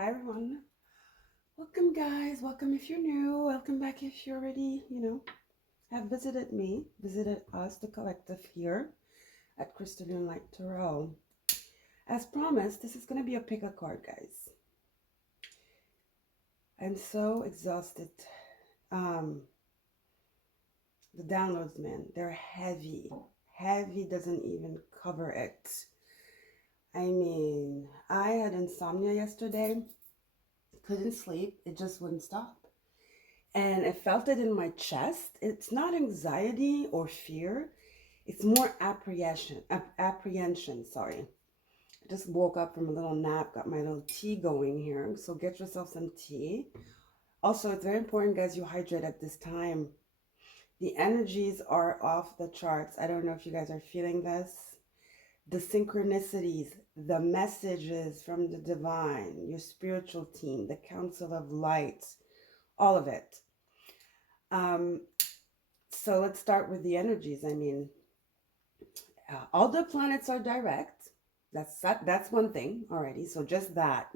Hi everyone. Welcome guys. Welcome if you're new. Welcome back if you already, have visited us, the collective here at Chrystallune.light Tarot. As promised, this is going to be a pick a card, guys. I'm so exhausted. Um, the downloads, man, they're heavy. Heavy doesn't even cover it. I mean, I had insomnia yesterday. Couldn't sleep. It just wouldn't stop. And I felt it in my chest. It's not anxiety or fear. It's more apprehension, sorry. I just woke up from a little nap, got my little tea going here. So get yourself some tea. Also, it's very important, guys, you hydrate at this time. The energies are off the charts. I don't know if you guys are feeling this. The synchronicities, the messages from the divine, your spiritual team, the council of light, all of it. So let's start with the energies. I mean, all the planets are direct. That's one thing already. So just that,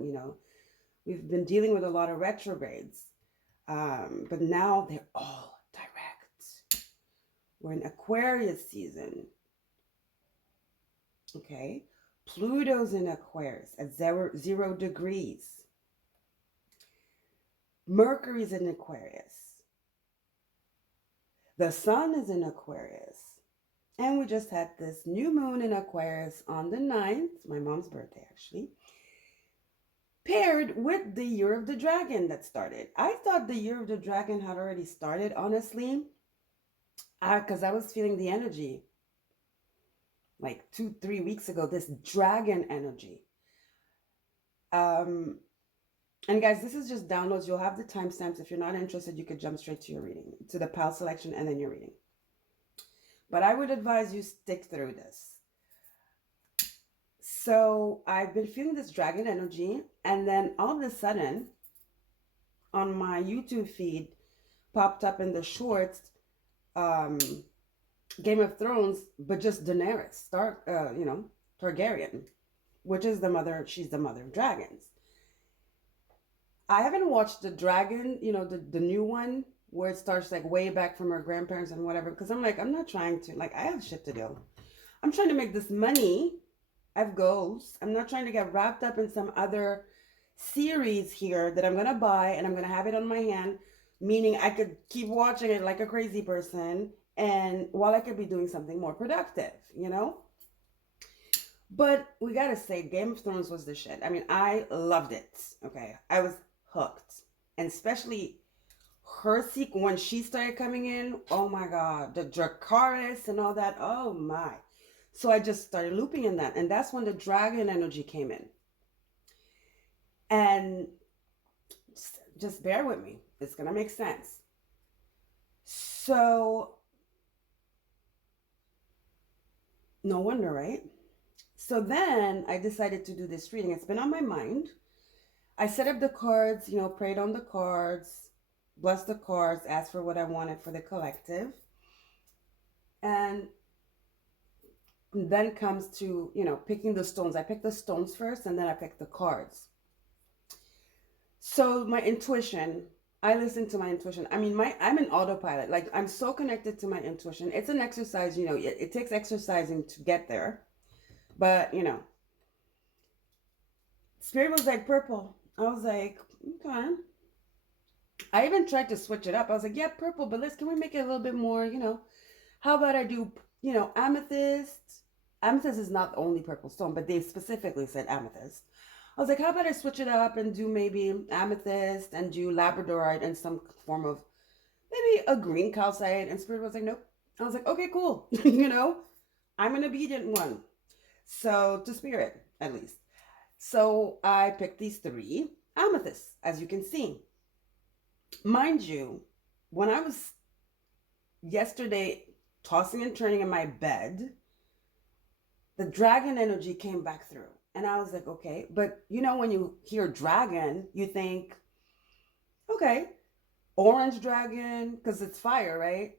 we've been dealing with a lot of retrogrades, but now they're all direct. We're in Aquarius season. Okay, Pluto's in Aquarius at 0 degrees. Mercury's in Aquarius. The sun is in Aquarius. And we just had this new moon in Aquarius on the 9th, my mom's birthday actually, paired with the year of the dragon that started. I thought the year of the dragon had already started, honestly, because I was feeling the energy like 2-3 weeks ago, this dragon energy. And guys, this is just downloads. You'll have the timestamps. If you're not interested, you could jump straight to your reading, to the pile selection and then your reading. But I would advise you stick through this. So I've been feeling this dragon energy, and then all of a sudden on my YouTube feed popped up in the shorts, Game of Thrones, but just Daenerys, Targaryen, which is the mother, she's the mother of dragons. I haven't watched the dragon, the new one, where it starts like way back from her grandparents and whatever, because I'm not trying to, I have shit to do. I'm trying to make this money. I have goals. I'm not trying to get wrapped up in some other series here that I'm going to buy and I'm going to have it on my hand, meaning I could keep watching it like a crazy person, and while I could be doing something more productive, But we got to say, Game of Thrones was the shit. I mean, I loved it. Okay. I was hooked. And especially her sequence, when she started coming in, oh my God, the Dracarys and all that, oh my. So I just started looping in that. And that's when the dragon energy came in. And just bear with me. It's going to make sense. So, no wonder, right? So then I decided to do this reading. It's been on my mind. I set up the cards, prayed on the cards, blessed the cards, asked for what I wanted for the collective. And then comes to, picking the stones. I picked the stones first, and then I picked the cards. So my intuition, I listen to my intuition. I mean, I'm an autopilot. I'm so connected to my intuition. It's an exercise, it takes exercising to get there. But, Spirit was like purple. I was like, okay. I even tried to switch it up. I was like, yeah, purple, but can we make it a little bit more, how about I do, amethyst? Amethyst is not the only purple stone, but they specifically said amethyst. I was like, how about I switch it up and do maybe amethyst and do labradorite and some form of maybe a green calcite? And Spirit was like, nope. I was like, okay, cool. I'm an obedient one. So to Spirit, at least. So I picked these 3 amethysts, as you can see. Mind you, when I was yesterday tossing and turning in my bed, the dragon energy came back through. And I was like, okay. But when you hear dragon, you think, okay, orange dragon, because it's fire, right?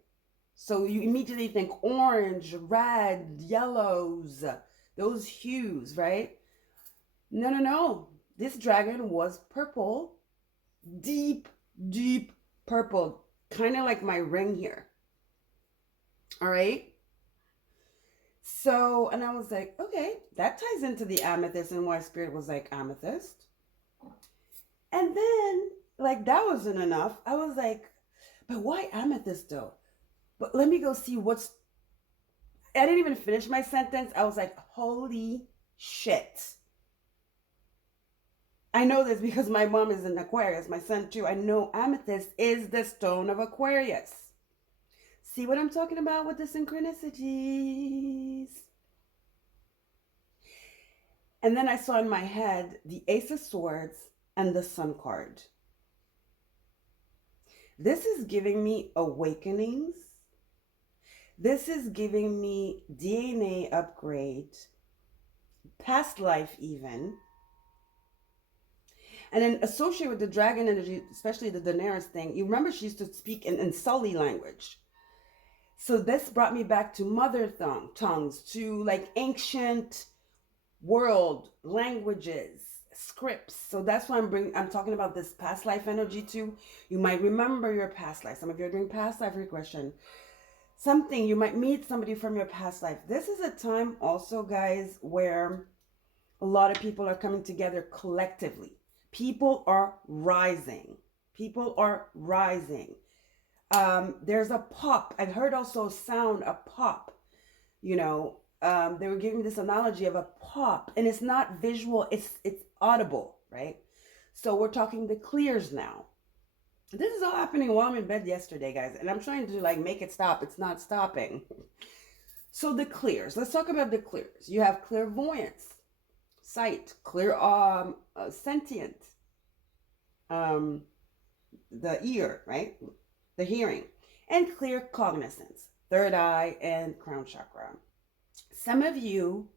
So you immediately think orange, red, yellows, those hues, right? No. This dragon was purple, deep, deep purple, kind of like my ring here. All right. So, and I was like, okay, that ties into the amethyst and why spirit was like amethyst. And then, like, that wasn't enough. I was like, but why amethyst though? But let me go see what's. I didn't even finish my sentence. I was like, holy shit. I know this because my mom is an Aquarius, my son too. I know amethyst is the stone of Aquarius. See what I'm talking about with the synchronicities? And then I saw in my head the Ace of Swords and the Sun card. This is giving me awakenings. This is giving me DNA upgrade, past life even. And then associated with the dragon energy, especially the Daenerys thing, you remember she used to speak in Sully language. So this brought me back to mother tongues, to like ancient world languages, scripts. So that's why I'm talking about this past life energy too. You might remember your past life. Some of you are doing past life regression. Something, you might meet somebody from your past life. This is a time also, guys, where a lot of people are coming together collectively. People are rising. People are rising. There's a pop. I've heard also sound, a pop. You know, they were giving me this analogy of a pop, and it's not visual. It's audible, right? So we're talking the clears now. This is all happening while I'm in bed yesterday, guys, and I'm trying to like make it stop. It's not stopping. So the clears. Let's talk about the clears. You have clairvoyance, sight, clear, sentient, the ear, right? The hearing, and clear cognizance, third eye and crown chakra. Some of you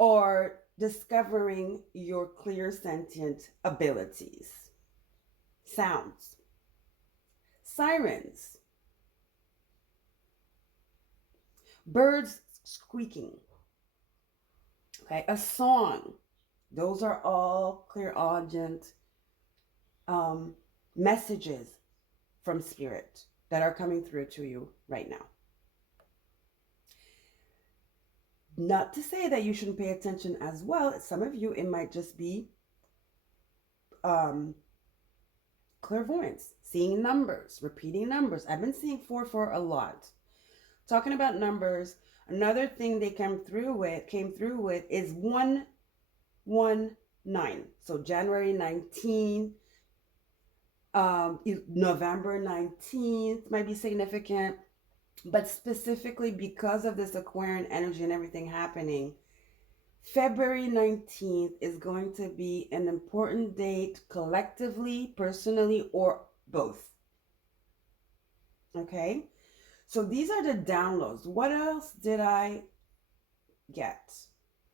are discovering your clear sentient abilities. Sounds, sirens, birds squeaking, okay, a song. Those are all clairaudient messages from spirit that are coming through to you right now. Not to say that you shouldn't pay attention as well. Some of you, it might just be clairvoyance, seeing numbers, repeating numbers. I've been seeing 4 a lot. Talking about numbers, another thing they came through with is 119. So January 19th, November 19th might be significant, but specifically because of this Aquarian energy and everything happening, February 19th is going to be an important date collectively, personally, or both. Okay? So these are the downloads. What else did I get?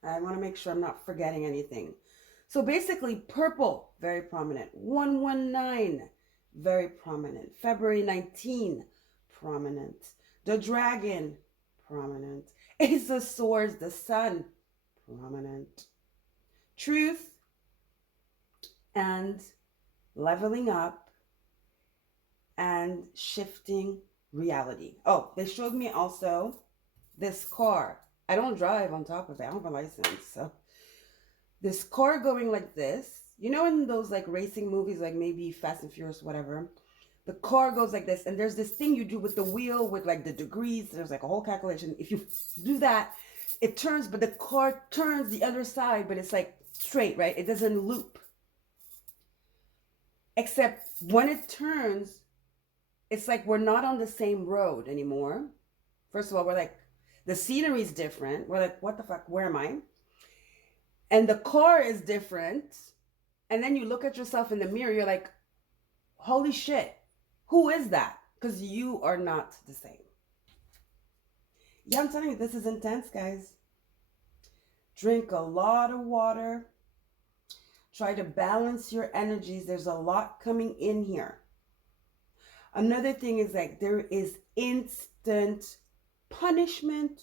I want to make sure I'm not forgetting anything. So basically, purple, very prominent. 119, very prominent. February 19, prominent. The dragon, prominent. Ace of Swords, the sun, prominent. Truth and leveling up and shifting reality. Oh, they showed me also this car. I don't drive on top of it. I don't have a license. So this car going like this. You know in those like racing movies, like maybe Fast and Furious, whatever. The car goes like this, and there's this thing you do with the wheel with like the degrees. There's like a whole calculation. If you do that, it turns, but the car turns the other side, but it's like straight, right? It doesn't loop. Except when it turns, it's like we're not on the same road anymore. First of all, we're like, the scenery is different. We're like, what the fuck? Where am I? And the car is different. And then you look at yourself in the mirror, you're like, holy shit. Who is that? Because you are not the same. Yeah, I'm telling you, this is intense, guys. Drink a lot of water. Try to balance your energies. There's a lot coming in here. Another thing is like there is instant punishment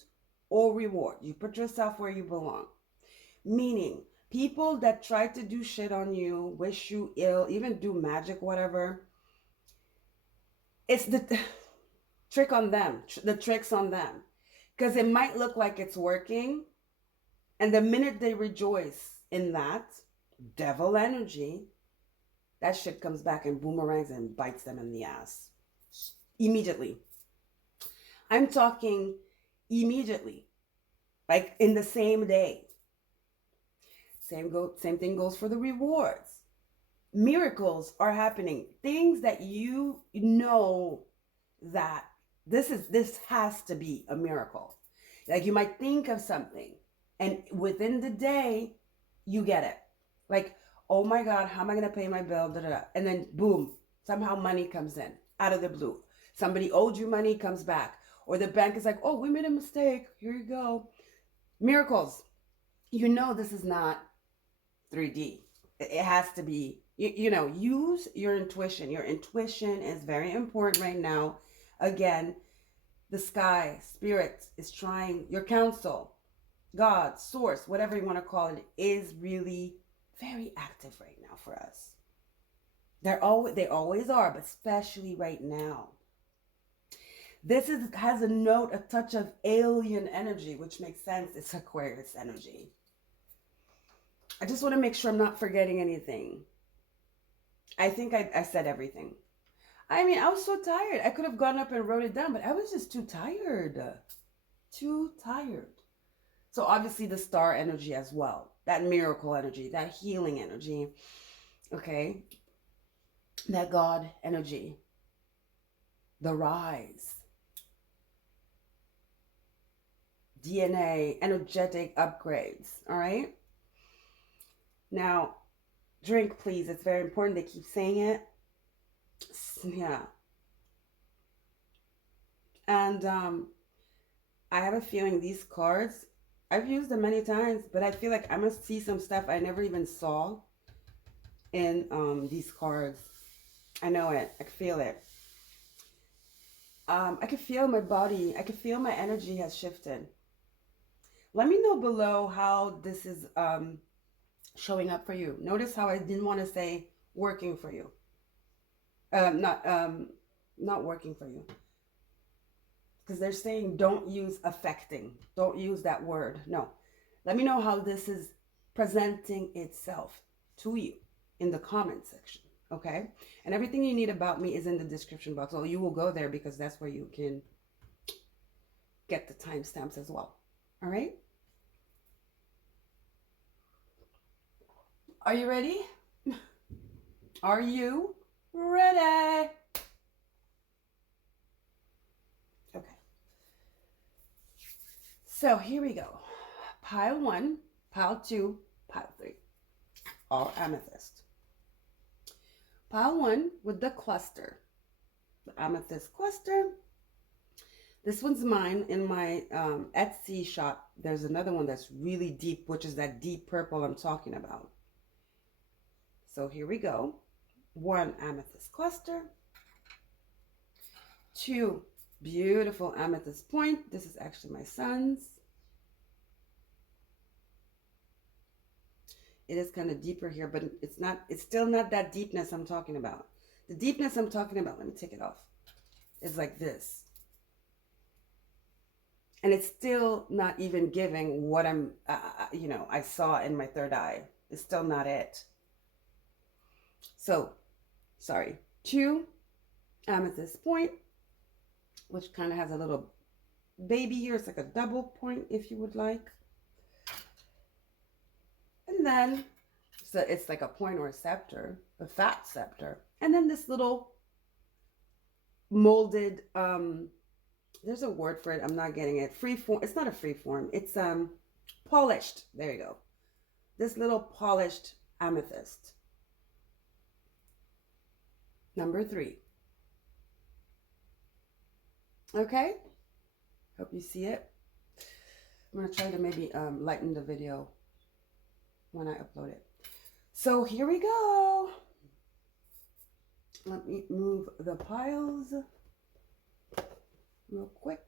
or reward. You put yourself where you belong. Meaning People that try to do shit on you, wish you ill, even do magic, whatever, it's the trick on them, the trick's on them. Because it might look like it's working, and the minute they rejoice in that devil energy, that shit comes back and boomerangs and bites them in the ass. Immediately. I'm talking immediately. Like in the same day. Same thing goes for the rewards. Miracles are happening. Things that you know that this has to be a miracle. Like you might think of something and within the day you get it. Like, oh my God, how am I going to pay my bill? Da, da, da. And then boom, somehow money comes in out of the blue. Somebody owed you money, comes back. Or the bank is like, oh, we made a mistake. Here you go. Miracles. You know this is not 3D. It has to be, you know, use your intuition. Your intuition is very important right now. Again, the sky, spirit is trying, your counsel, God, source, whatever you want to call it, is really very active right now for us. They always are, but especially right now. This has a note, a touch of alien energy, which makes sense. It's Aquarius energy. I just want to make sure I'm not forgetting anything. I think I said everything. I mean, I was so tired. I could have gone up and wrote it down, but I was just too tired. Too tired. So obviously the star energy as well. That miracle energy, that healing energy. Okay. That God energy. The rise. DNA, energetic upgrades. All right. Now, drink, please. It's very important. They keep saying it. Yeah. And I have a feeling these cards, I've used them many times, but I feel like I must see some stuff I never even saw in these cards. I know it. I can feel it. I can feel my body. I can feel my energy has shifted. Let me know below how this is showing up for you. Notice how I didn't want to say working for you. Not working for you. Because they're saying don't use affecting. Don't use that word. No. Let me know how this is presenting itself to you in the comment section. Okay? And everything you need about me is in the description box. So you will go there because that's where you can get the timestamps as well. All right? Are you ready? Are you ready? Okay. So here we go. Pile 1, pile 2, pile 3. All amethyst. Pile 1 with the cluster. The amethyst cluster. This one's mine in my Etsy shop. There's another one that's really deep, which is that deep purple I'm talking about. So here we go. 1 amethyst cluster. 2 beautiful amethyst point. This is actually my son's. It is kind of deeper here, but it's still not that deepness I'm talking about. The deepness I'm talking about, let me take it off, is like this. And it's still not even giving what I'm, I saw in my third eye. It's still not it. So, sorry, 2 amethyst point, which kind of has a little baby here. It's like a double point if you would like. And then, so it's like a point or a scepter, a fat scepter. And then this little molded, there's a word for it. I'm not getting it. Free form. It's not a free form. It's polished. There you go. This little polished amethyst. Number 3. Okay. Hope you see it. I'm going to try to maybe lighten the video when I upload it. So here we go. Let me move the piles real quick.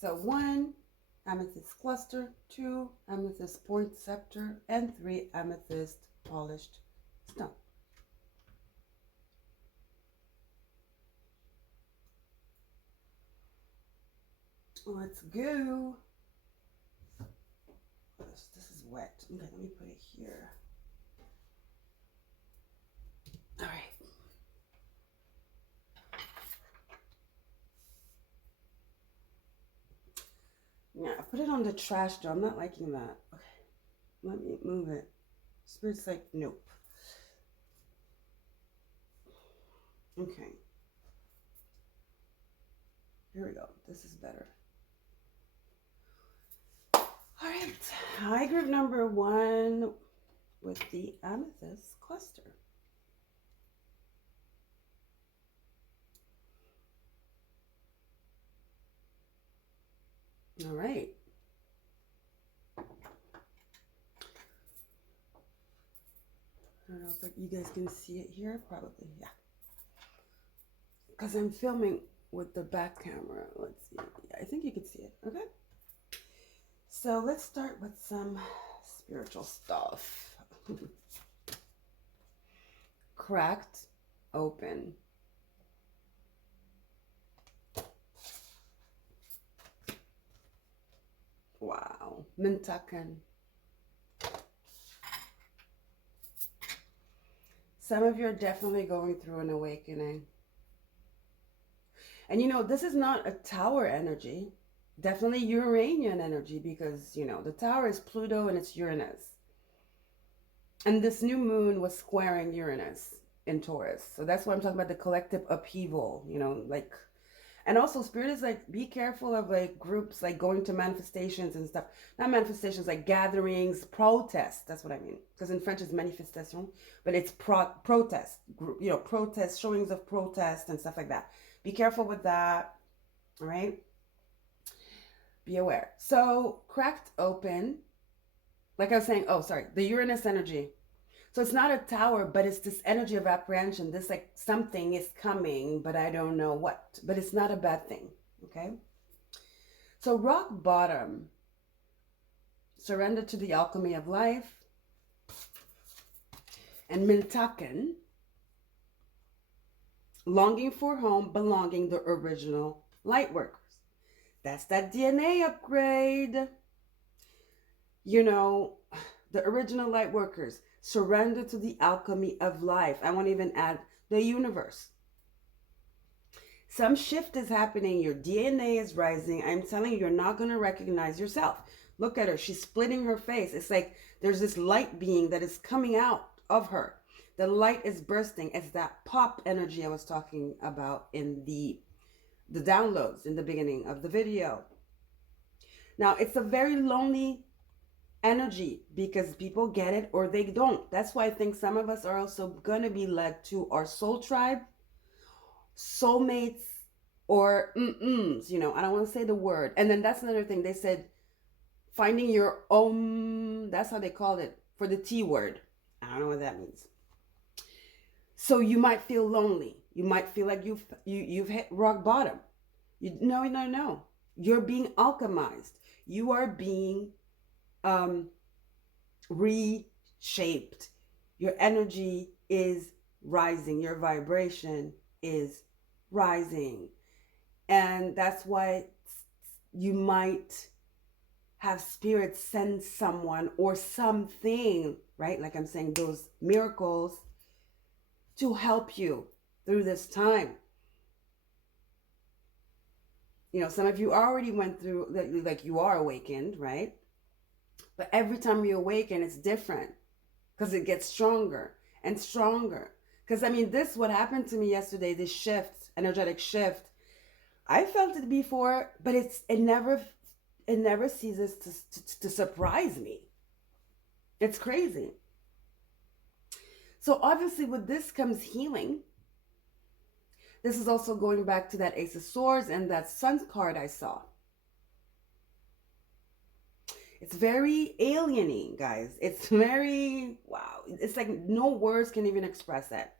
So 1, amethyst cluster, 2 amethyst point sceptre, and 3 amethyst polished stone. Let's go. This is wet. Okay, let me put it here. All right. Yeah, I put it on the trash though. I'm not liking that. Okay, let me move it. Spirit's like, nope. Okay. Here we go. This is better. All right. High group number 1 with the amethyst cluster. All right. I don't know if you guys can see it here. Probably, yeah. Because I'm filming with the back camera. Let's see. Yeah, I think you can see it. Okay. So let's start with some spiritual stuff. Cracked open. Wow. Mintakan. Some of you are definitely going through an awakening. And you know, this is not a tower energy. Definitely Uranian energy, because, you know, the tower is Pluto and it's Uranus. And this new moon was squaring Uranus in Taurus. So that's why I'm talking about the collective upheaval, you know, like, and also Spirit is like, be careful of like groups like going to manifestations and stuff. Not manifestations, like gatherings, protests. That's what I mean. Because in French it's manifestation, but it's protest, you know, protest, showings of protest and stuff like that. Be careful with that. All right. Be aware. So cracked open, like I was saying, oh, sorry, the Uranus energy. So it's not a tower, but it's this energy of apprehension. This like something is coming, but I don't know what. But it's not a bad thing, okay? So rock bottom, surrender to the alchemy of life. And Mintaken, longing for home, belonging the original light workers. That's that DNA upgrade. You know, the original light workers. Surrender to the alchemy of life. I won't even add the universe. Some shift is happening. Your DNA is rising. I'm telling you, you're not going to recognize yourself. Look at her. She's splitting her face. It's like there's this light being that is coming out of her. The light is bursting. It's that pop energy I was talking about in the downloads in the beginning of the video. Now, it's a very lonely energy because people get it or they don't. That's why I think some of us are also going to be led to our soul tribe, soulmates, or you know, I don't want to say the word. And then that's another thing. They said finding your own, that's how they called it for the T word. I don't know what that means. So you might feel lonely. You might feel like you've hit rock bottom. No. You're being alchemized. You are being reshaped. Your energy is rising. Your vibration is rising. And that's why you might have spirit send someone or something, right? Like I'm saying, those miracles to help you through this time. You know, some of you already went through, like you are awakened, right? But every time you awaken, it's different because it gets stronger and stronger. Because, I mean, this, what happened to me yesterday, this shift, energetic shift, I felt it before, but it never ceases to surprise me. It's crazy. So obviously with this comes healing. This is also going back to that Ace of Swords and that Sun card I saw. It's very aliening, guys. It's very, wow. It's like no words can even express that.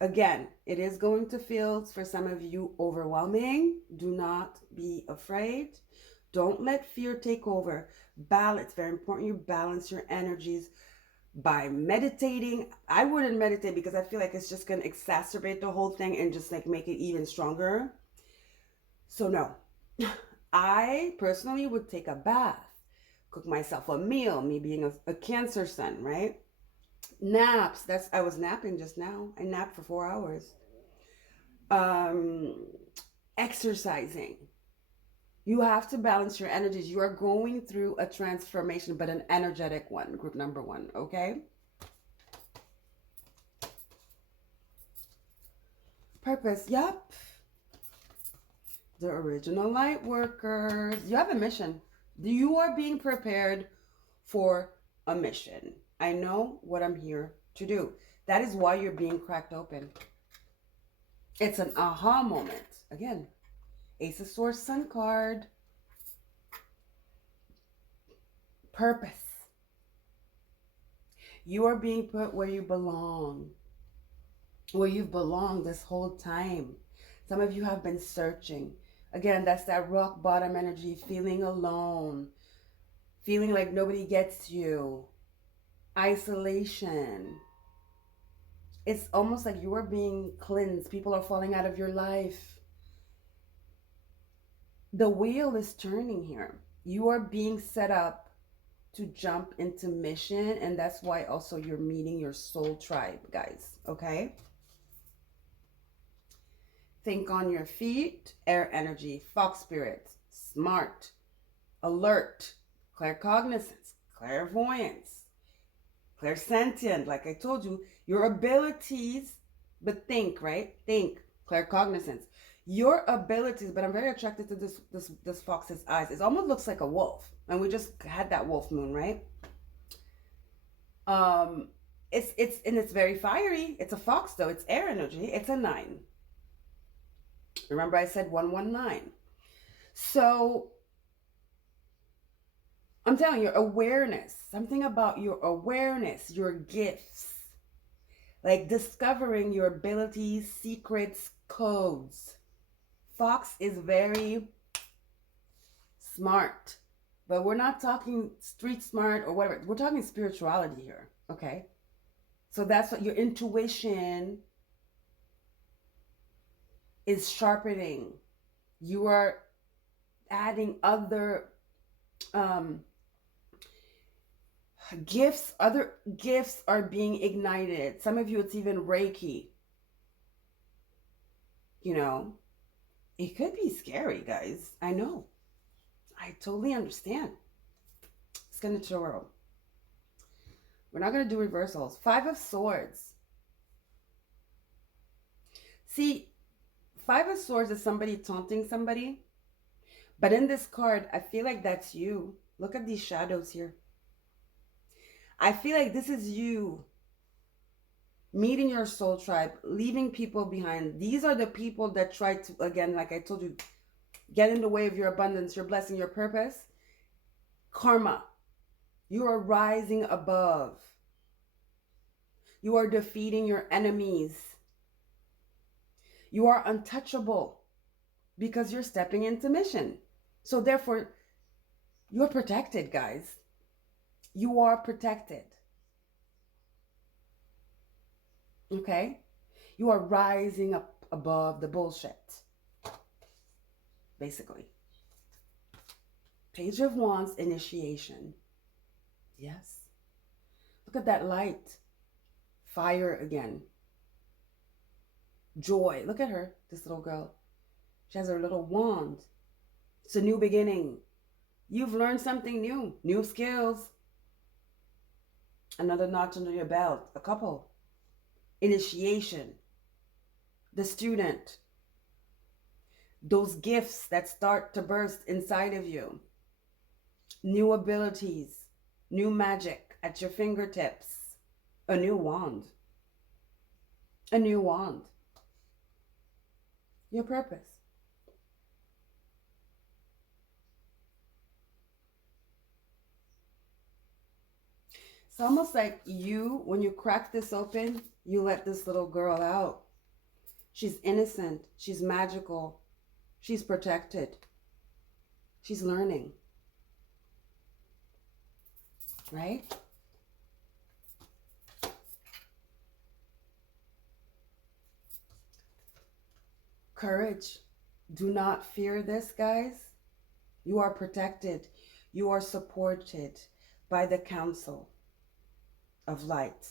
Again, it is going to feel, for some of you, overwhelming. Do not be afraid. Don't let fear take over. Balance, very important. You balance your energies by meditating. I wouldn't meditate because I feel like it's just going to exacerbate the whole thing and just like make it even stronger. So no. I personally would take a bath, cook myself a meal, me being a Cancer sun, right? Naps. I was napping just now. I napped for 4 hours. Um, Exercising. You have to balance your energies. You are going through a transformation, but an energetic one, group number one, okay? Purpose, yep. The original light workers. You have a mission. You are being prepared for a mission. I know what I'm here to do. That is why you're being cracked open. It's an aha moment. Again, Ace of Swords, Sun card. Purpose. You are being put where you belong. Where you've belonged this whole time. Some of you have been searching. Again, that's that rock bottom energy, feeling alone. Feeling like nobody gets you. Isolation. It's almost like you are being cleansed. People are falling out of your life. The wheel is turning here. You are being set up to jump into mission, and that's why also you're meeting your soul tribe, guys, okay? Think on your feet. Air energy, fox spirit, smart, alert, claircognizance, clairvoyance, clairsentient. Like I told you, your abilities, but think, right? Think, claircognizance. Your abilities, but I'm very attracted to this fox's eyes. It almost looks like a wolf. And we just had that wolf moon, right? It's very fiery. It's a fox though. It's air energy. It's a 9. Remember I said 119. So I'm telling you, awareness, something about your awareness, your gifts, like discovering your abilities, secrets, codes. Fox is very smart, but we're not talking street smart or whatever. We're talking spirituality here, okay? So that's what your intuition is sharpening. You are adding other gifts. Other gifts are being ignited. Some of you, it's even Reiki. You know, it could be scary, guys. I know. I totally understand. It's going to twirl. We're not going to do reversals. 5 of Swords. See, 5 of Swords is somebody taunting somebody. But in this card, I feel like that's you. Look at these shadows here. I feel like this is you meeting your soul tribe, leaving people behind. These are the people that try to, again, like I told you, get in the way of your abundance, your blessing, your purpose. Karma. You are rising above. You are defeating your enemies. You are untouchable because you're stepping into mission. So therefore, you're protected, guys. You are protected. Okay? You are rising up above the bullshit. Basically. Page of Wands, initiation. Yes. Look at that light. Fire again. Joy. Look at her, this little girl. She has her little wand. It's a new beginning. You've learned something new. New skills. Another notch under your belt. A couple. Initiation. The student. Those gifts that start to burst inside of you. New abilities. New magic at your fingertips. A new wand. A new wand. Your purpose. It's almost like you, when you crack this open, you let this little girl out. She's innocent. She's magical. She's protected. She's learning. Right? Courage. Do not fear this, guys. You are protected. You are supported by the council of light,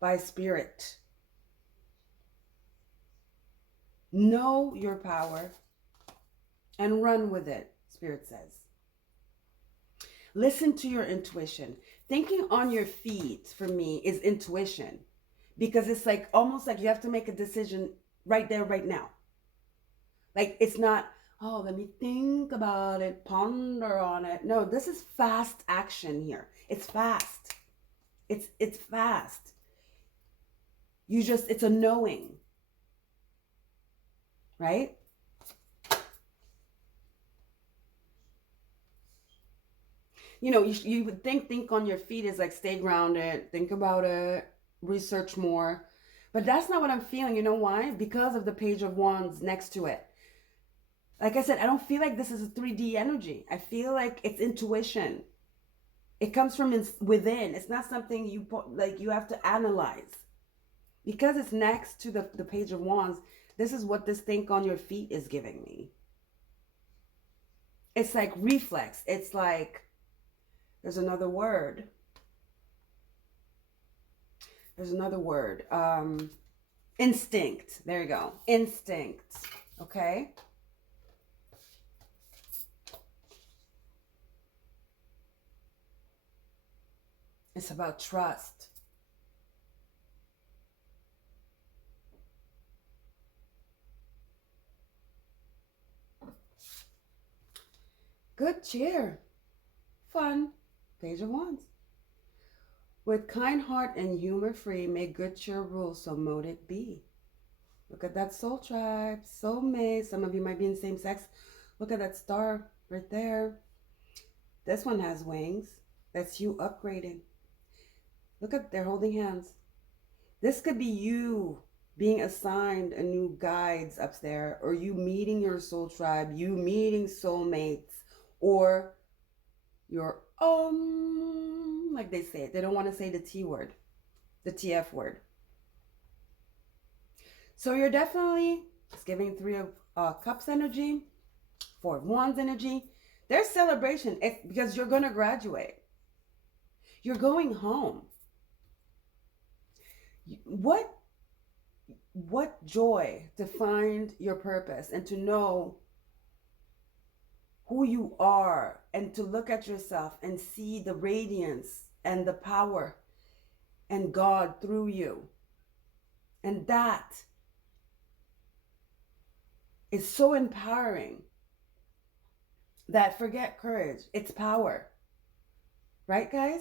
by spirit. Know your power and run with it, Spirit says. Listen to your intuition. Thinking on your feet, for me, is intuition. Because it's like almost like you have to make a decision right there, right now. Like it's not, oh, let me think about it, ponder on it. No, this is fast action here. It's fast. It's fast. It's a knowing. Right? You know, you would think on your feet is like stay grounded, think about it, research more. But that's not what I'm feeling. You know why? Because of the Page of Wands next to it. Like I said, I don't feel like this is a 3D energy. I feel like it's intuition. It comes from within. It's not something you have to analyze. Because it's next to the Page of Wands, this is what this think on your feet is giving me. It's like reflex. It's like, there's another word. Instinct. There you go. Instinct. Okay? It's about trust. Good cheer. Fun. Page of Wands. With kind heart and humor free, may good cheer rule, so mote it be. Look at that soul tribe. Soulmate. Some of you might be in same sex. Look at that star right there. This one has wings. That's you upgrading. Look at, they're holding hands. This could be you being assigned a new guides up there, or you meeting your soul tribe, you meeting soulmates, or your like they say it. They don't want to say the T word, the TF word. So you're definitely just giving 3 of Cups energy, 4 of Wands energy. There's celebration. It's because you're going to graduate. You're going home. What joy to find your purpose and to know who you are, and to look at yourself and see the radiance and the power and God through you. And that is so empowering that forget courage, it's power. Right, guys?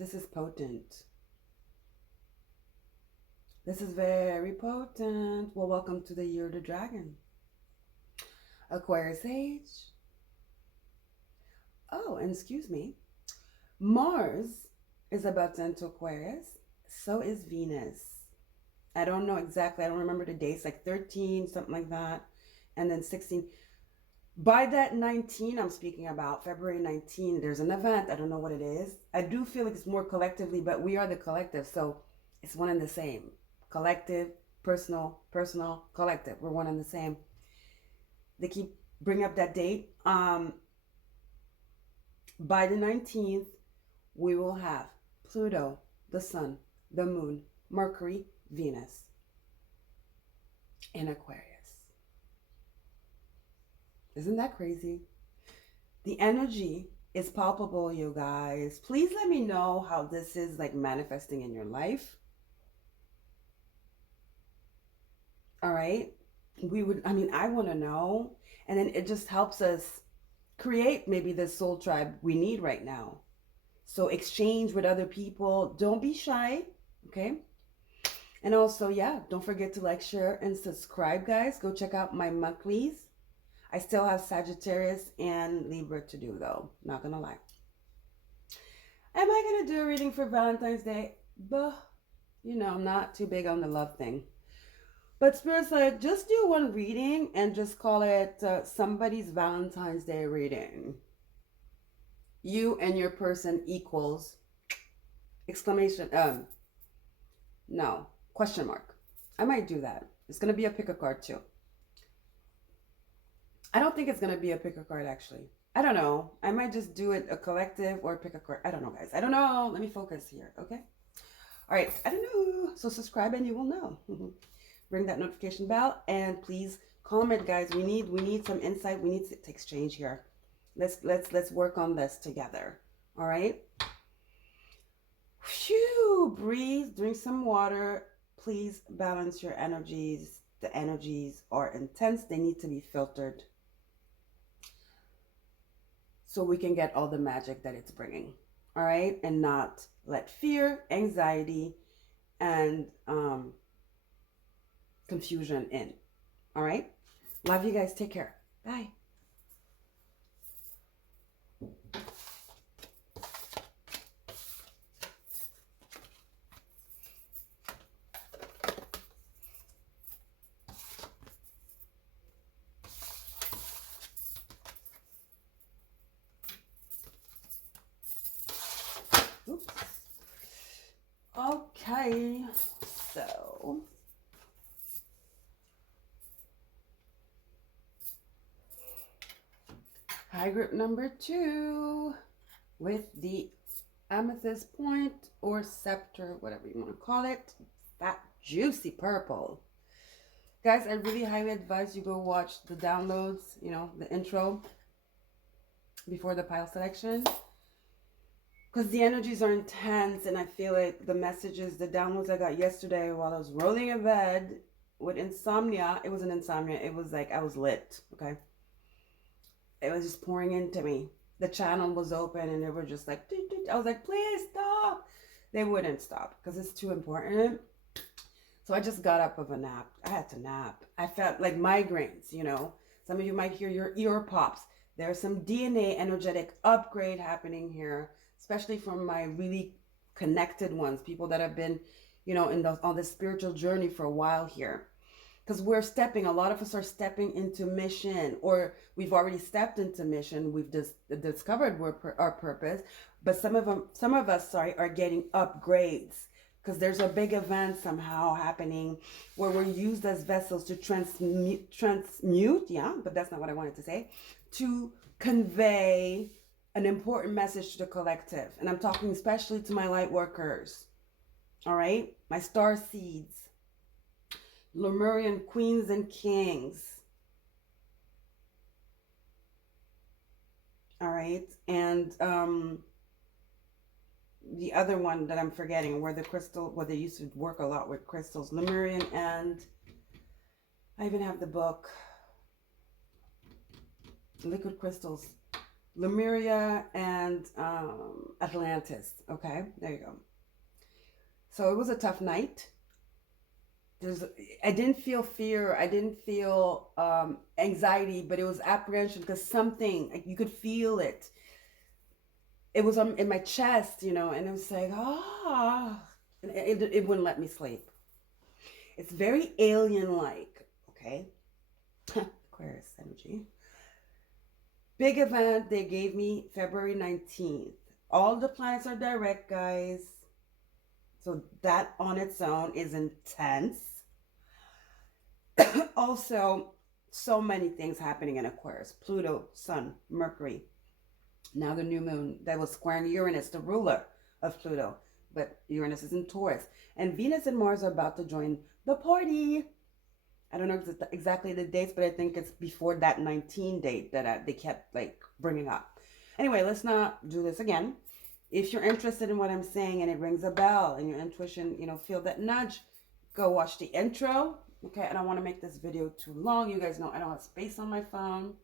This is potent. This is very potent. Well, welcome to the year of the dragon. Aquarius age. Oh, and excuse me. Mars is about to enter Aquarius. So is Venus. I don't know exactly. I don't remember the dates. Like 13, something like that. And then 16. By that 19 I'm speaking about, February 19, there's an event. I don't know what it is. I do feel like it's more collectively, but we are the collective. So it's one and the same. Collective, personal, collective. We're one and the same. They keep bringing up that date. By the 19th, we will have Pluto, the Sun, the Moon, Mercury, Venus in Aquarius. Isn't that crazy? The energy is palpable, you guys. Please let me know how this is like manifesting in your life. All right. I want to know. And then it just helps us create maybe the soul tribe we need right now. So exchange with other people. Don't be shy. Okay. And also, yeah, don't forget to like, share, and subscribe, guys. Go check out my monthlies. I still have Sagittarius and Libra to do, though. Not gonna lie. Am I gonna do a reading for Valentine's Day? but I'm not too big on the love thing. But Spirit's like, just do one reading and just call it somebody's Valentine's Day reading. You and your person equals exclamation, no, question mark. I might do that. It's going to be a pick a card too. I don't think it's going to be a pick a card actually. I don't know. I might just do it a collective or pick a card. I don't know, guys. I don't know. Let me focus here, okay? All right. I don't know. So subscribe and you will know. Ring that notification bell and please comment, guys. We need some insight. We need to exchange here. Let's work on this together. All right. Phew, breathe, drink some water. Please balance your energies. The energies are intense. They need to be filtered so we can get all the magic that it's bringing. All right. And not let fear, anxiety, and confusion in. All right. Love you guys. Take care. Bye. Oops. Okay, so high grip number 2 with the amethyst point or sceptre, whatever you want to call it, that juicy purple. Guys, I really highly advise you go watch the downloads, the intro before the pile selection. Because the energies are intense and I feel like the messages, the downloads I got yesterday while I was rolling in bed with insomnia, it wasn't insomnia, it was like I was lit, okay? It was just pouring into me. The channel was open and they were just like, I was like, please stop. They wouldn't stop because it's too important. So I just got up of a nap. I had to nap. I felt like migraines, Some of you might hear your ear pops. There's some DNA energetic upgrade happening here, especially from my really connected ones, people that have been, on this spiritual journey for a while here. Because a lot of us are stepping into mission, or we've already stepped into mission. We've just discovered our purpose, but some of us, are getting upgrades because there's a big event somehow happening where we're used as vessels to transmute, but that's not what I wanted to say, to convey an important message to the collective. And I'm talking especially to my light workers, all right? My star seeds, Lemurian queens and kings, all right? And the other one that I'm forgetting, where they used to work a lot with crystals, Lemurian, and I even have the book, Liquid Crystals, Lemuria and Atlantis. Okay, there you go. So it was a tough night. I didn't feel fear. I didn't feel anxiety, but it was apprehension because something, you could feel it. It was in my chest, and it was like, it wouldn't let me sleep. It's very alien-like, okay? Aquarius energy. Big event they gave me February 19th. All the planets are direct, guys. So that on its own is intense. Also, so many things happening in Aquarius. Pluto, Sun, Mercury. Now the new moon that was squaring Uranus, the ruler of Pluto. But Uranus is in Taurus. And Venus and Mars are about to join the party. I don't know exactly the dates, but I think it's before that 19 date that they kept bringing up. Anyway, let's not do this again. If you're interested in what I'm saying and it rings a bell and your intuition, feel that nudge, go watch the intro. Okay, I don't want to make this video too long. You guys know I don't have space on my phone.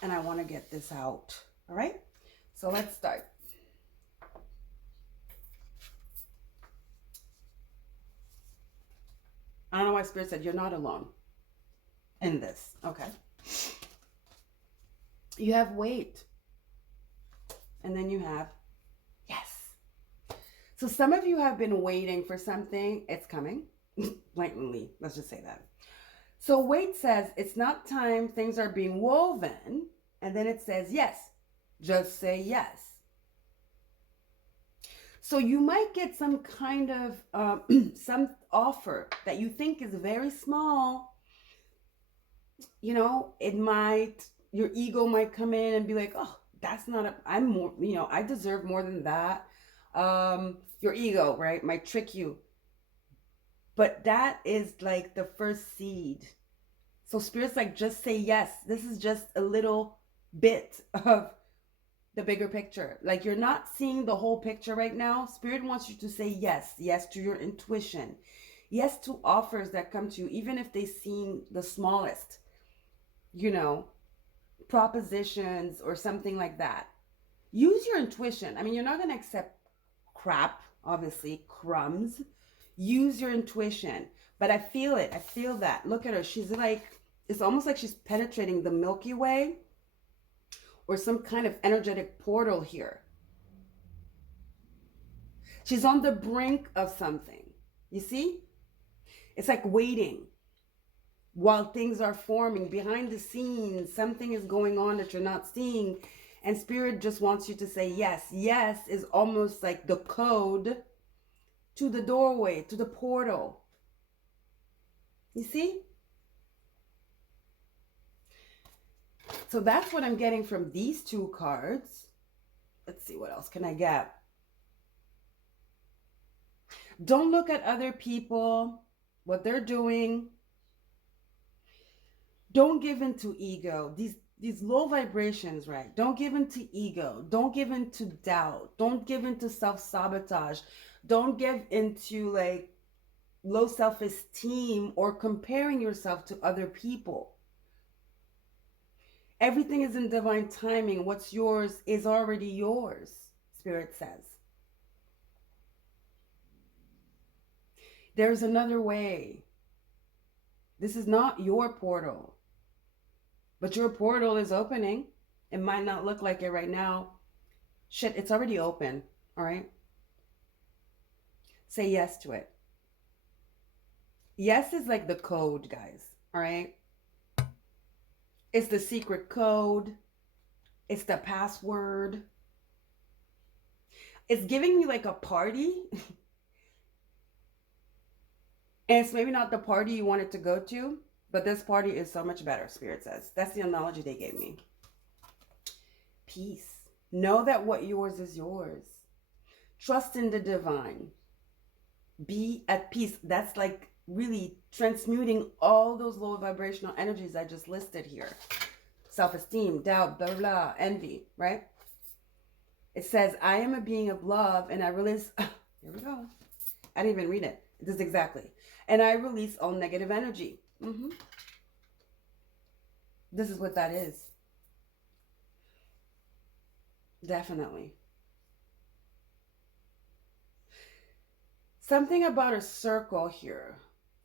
And I want to get this out. All right, so let's start. I don't know why Spirit said you're not alone in this. Okay. You have wait. And then you have yes. So some of you have been waiting for something. It's coming. Blatantly. Let's just say that. So wait says it's not time. Things are being woven. And then it says yes. Just say yes. So you might get some kind of some offer that you think is very small. You know, it might, your ego might come in and be like, oh, that's not I'm more, you know, I deserve more than that. Your ego, right, might trick you. But that is like the first seed. So Spirit's like, just say yes. This is just a little bit of the bigger picture. Like, you're not seeing the whole picture right now. Spirit wants you to say yes. Yes to your intuition. Yes to offers that come to you, even if they seem the smallest, you know, propositions or something like that. Use your intuition. I mean, you're not going to accept crap, obviously, crumbs. Use your intuition. But I feel it. I feel that. Look at her. She's like, it's almost like she's penetrating the Milky Way or some kind of energetic portal here. She's on the brink of something. You see? It's like waiting while things are forming behind the scenes. Something is going on that you're not seeing. And Spirit just wants you to say yes. Yes is almost like the code to the doorway, to the portal. You see? So that's what I'm getting from these two cards. Let's see, what else can I get? Don't look at other people, what they're doing. Don't give in to ego. These low vibrations, right? Don't give in to ego. Don't give in to doubt. Don't give in to self-sabotage. Don't give into like low self-esteem or comparing yourself to other people. Everything is in divine timing. What's yours is already yours, Spirit says. There's another way. This is not your portal. But your portal is opening. It might not look like it right now. Shit, it's already open. All right? Say yes to it. Yes is like the code, guys. All right? It's the secret code. It's the password. It's giving me like a party. And it's maybe not the party you wanted to go to, but this party is so much better, Spirit says. That's the analogy they gave me. Peace. Know that what yours is yours. Trust in the divine. Be at peace. That's like really transmuting all those low vibrational energies I just listed here. Self-esteem, doubt, blah, blah, envy, right? It says, I am a being of love and I release... Here we go. I didn't even read it. This is exactly. And I release all negative energy. This is what that is. Definitely. Something about a circle here.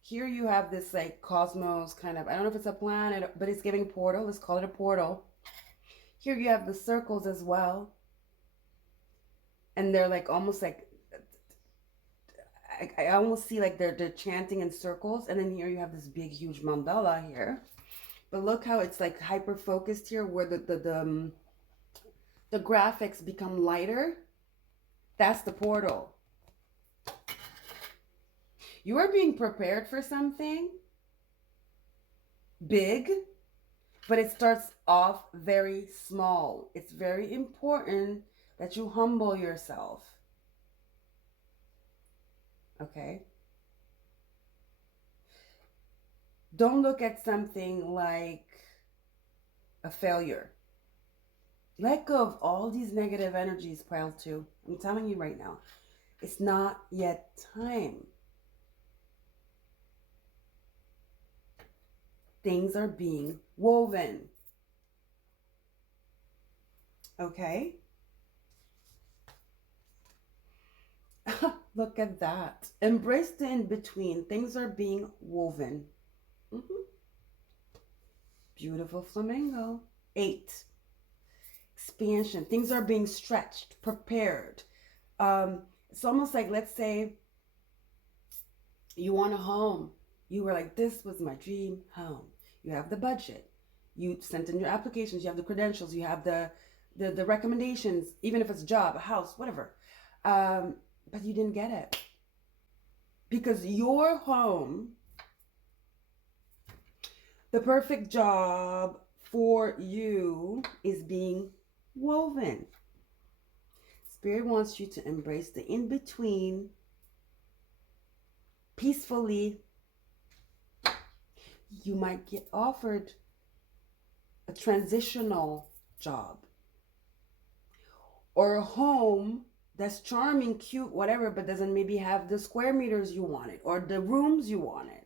Here you have this like cosmos kind of, I don't know if it's a planet, but it's giving portal. Let's call it a portal. Here you have the circles as well. And they're like almost like, I almost see like they're chanting in circles. And then here you have this big, huge mandala here. But look how it's like hyper focused here where the graphics become lighter. That's the portal. You are being prepared for something big, but it starts off very small. It's very important that you humble yourself. Okay? Don't look at something like a failure. Let go of all these negative energies, pile 2. I'm telling you right now, it's not yet time. Things are being woven. Okay? Look at that. Embrace the in-between. Things are being woven. Beautiful flamingo. 8. Expansion. Things are being stretched, prepared. it's almost like, let's say you want a home. You were like, this was my dream home. You have the budget. You sent in your applications. You have the credentials. You have the recommendations, even if it's a job, a house, whatever. But you didn't get it. Because your home, the perfect job for you, is being woven. Spirit wants you to embrace the in-between peacefully. You might get offered a transitional job or a home that's charming, cute, whatever, but doesn't maybe have the square meters you wanted or the rooms you wanted.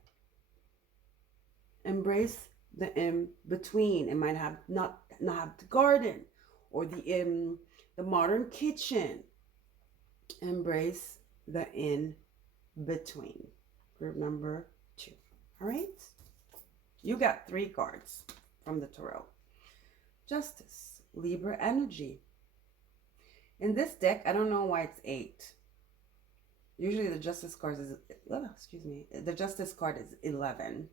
Embrace the in-between. It might have not have the garden or the modern kitchen. Embrace the in-between. Group number 2. All right? You got 3 cards from the Tarot. Justice, Libra energy. In this deck, I don't know why it's 8. Usually the Justice card is, the Justice card is 11.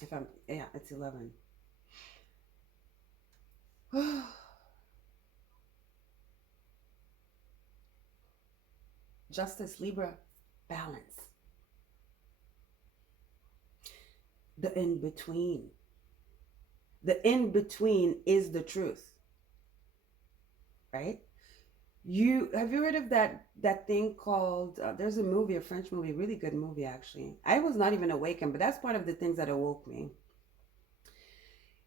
It's 11. Justice, Libra, balance. The in-between. The in-between is the truth. Right? Have you heard of that thing called, there's a movie, a French movie, really good movie actually. I was not even awakened, but that's part of the things that awoke me.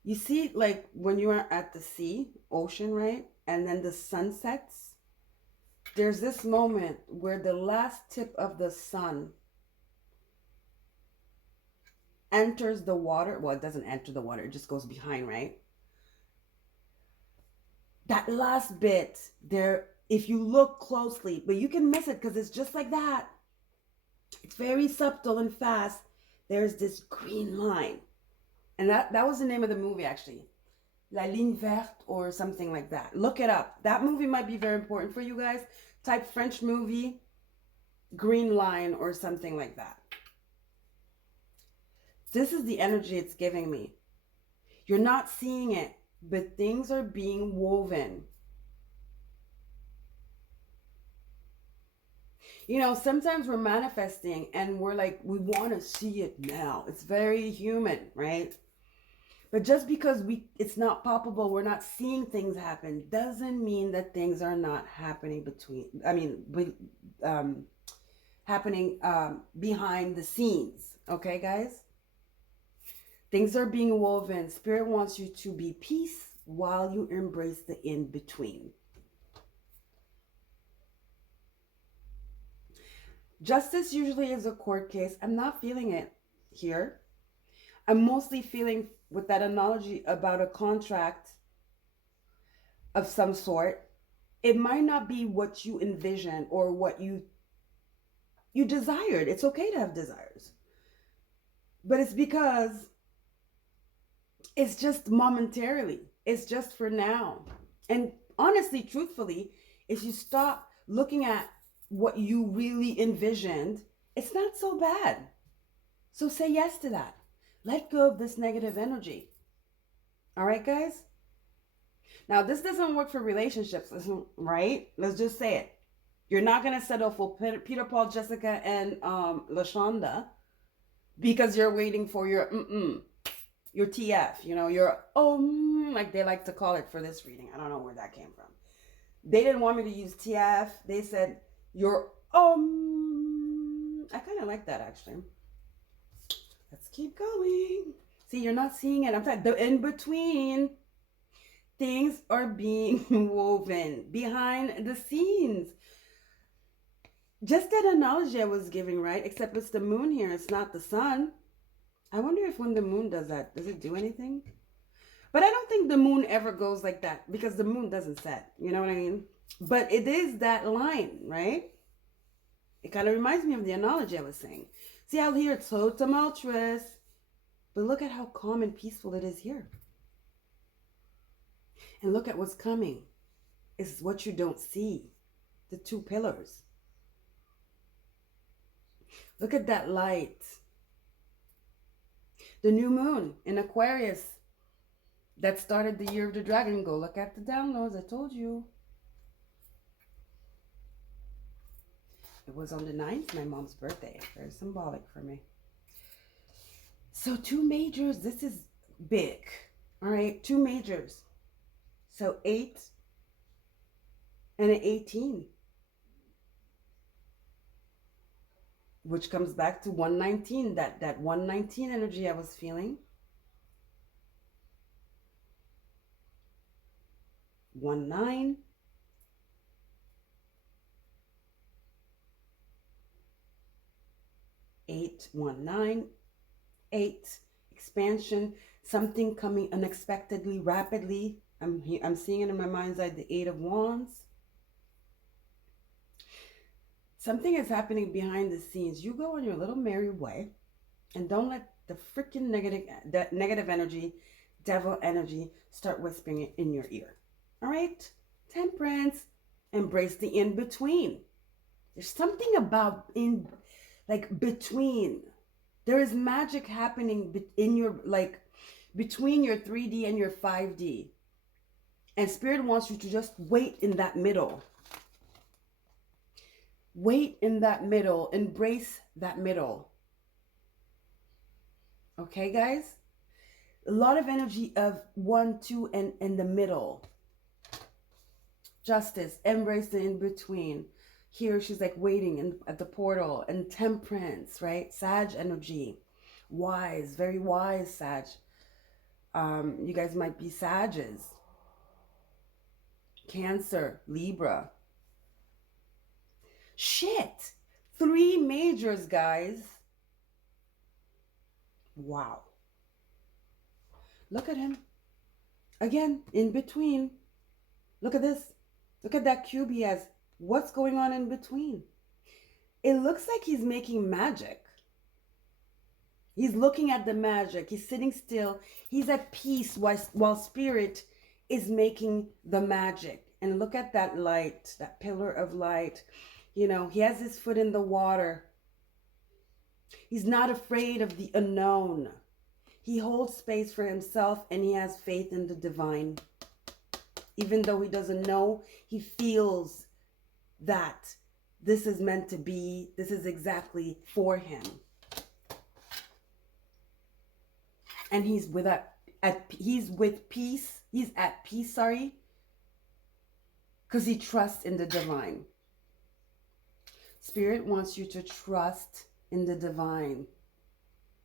You see, like when you are at the sea, ocean, right? And then the sun sets, there's this moment where the last tip of the sun enters the water. Well, it doesn't enter the water, it just goes behind, right? That last bit there, if you look closely, but you can miss it because it's just like that. It's very subtle and fast. There's this green line. And that was the name of the movie, actually. La Ligne Verte or something like that. Look it up. That movie might be very important for you guys. Type French movie, green line or something like that. This is the energy it's giving me. You're not seeing it, but things are being woven. You know, sometimes we're manifesting and we're like, we want to see it now. It's very human, right? But just because it's not palpable, we're not seeing things happen, doesn't mean that things are not happening happening behind the scenes. Okay, guys? Things are being woven. Spirit wants you to be peace while you embrace the in-between. Justice usually is a court case. I'm not feeling it here. I'm mostly feeling with that analogy about a contract of some sort. It might not be what you envision or what you desired. It's okay to have desires. But it's because it's just momentarily. It's just for now. And honestly, truthfully, if you stop looking at what you really envisioned, it's not so bad. So say yes to that. Let go of this negative energy. All right, guys? Now, this doesn't work for relationships, right? Let's just say it. You're not going to settle for Peter, Paul, Jessica, and LaShonda because you're waiting for your TF, you know, your like they like to call it for this reading. I don't know where that came from. They didn't want me to use TF. They said your I kind of like that actually. Let's keep going. See, you're not seeing it. I'm saying the in between. Things are being woven behind the scenes. Just that analogy I was giving, right? Except it's the moon here. It's not the sun. I wonder if when the moon does that, does it do anything? But I don't think the moon ever goes like that because the moon doesn't set. You know what I mean? But it is that line, right? It kind of reminds me of the analogy I was saying. See how here it's so tumultuous. But look at how calm and peaceful it is here. And look at what's coming. It's what you don't see. the two pillars. Look at that light. The new moon in Aquarius that started the year of the dragon. Go look at the downloads. I told you. It was on the 9th, my mom's birthday. Very symbolic for me. So 2 majors. This is big. All right, 2 majors. So 8 and an 18. Which comes back to 119. That 119 energy I was feeling. 19. 8, 19, 8, expansion, something coming unexpectedly, rapidly. I'm seeing it in my mind's eye, the 8 of Wands. Something is happening behind the scenes. You go on your little merry way and don't let the freaking negative energy, devil energy, start whispering it in your ear. All right? Temperance, embrace the in-between. There's something about between. There is magic happening in your, between your 3D and your 5D. And Spirit wants you to just wait in that middle. Wait in that middle. Embrace that middle. Okay, guys? A lot of energy of 1, 2, and the middle. Justice. Embrace the in-between. Here she's like waiting at the portal. And temperance, right? Sag energy. Wise. Very wise Sag. You guys might be Sages. Cancer. Libra. Shit. 3 majors, guys. Wow. Look at him. Again, in between. Look at this. Look at that cube he has. What's going on in between? It looks like he's making magic. He's looking at the magic. He's sitting still. He's at peace while Spirit is making the magic. And look at that light, that pillar of light. You know, he has his foot in the water. He's not afraid of the unknown. He holds space for himself and he has faith in the divine. Even though he doesn't know, he feels that this is meant to be. This is exactly for him. And he's with peace. He's at peace, because he trusts in the divine. Spirit wants you to trust in the divine.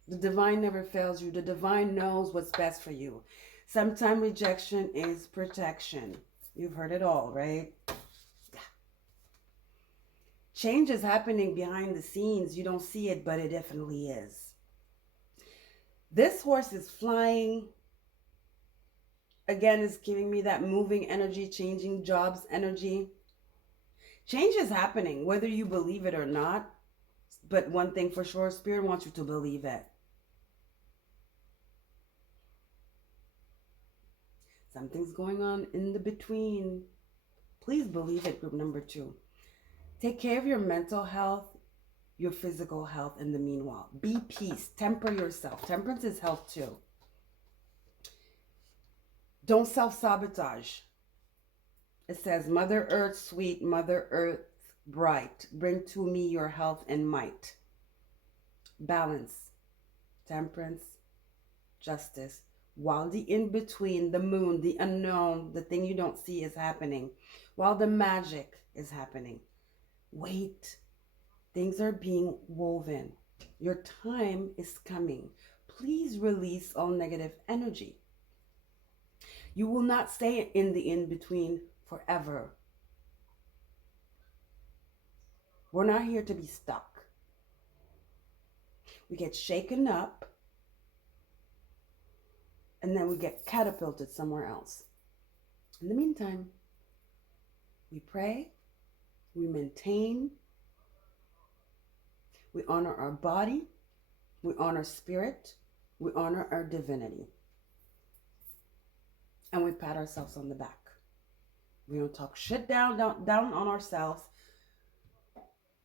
The divine never fails you. The divine knows what's best for you. Sometimes rejection is protection. You've heard it all, right? Change is happening behind the scenes. You don't see it, but it definitely is. This horse is flying. Again, it's giving me that moving energy, changing jobs energy. Change is happening, whether you believe it or not. But one thing for sure, Spirit wants you to believe it. Something's going on in the between. Please believe it, group number 2. Take care of your mental health, your physical health in the meanwhile. Be peace. Temper yourself. Temperance is health too. Don't self-sabotage. It says, Mother Earth sweet, Mother Earth bright, bring to me your health and might. Balance, temperance, justice. While the in-between, the moon, the unknown, the thing you don't see is happening. While the magic is happening. Wait. Things are being woven. Your time is coming. Please release all negative energy. You will not stay in the in-between forever. We're not here to be stuck. We get shaken up and then we get catapulted somewhere else. In the meantime, we pray, we maintain, we honor our body, we honor spirit, we honor our divinity. And we pat ourselves on the back. We don't talk shit down on ourselves.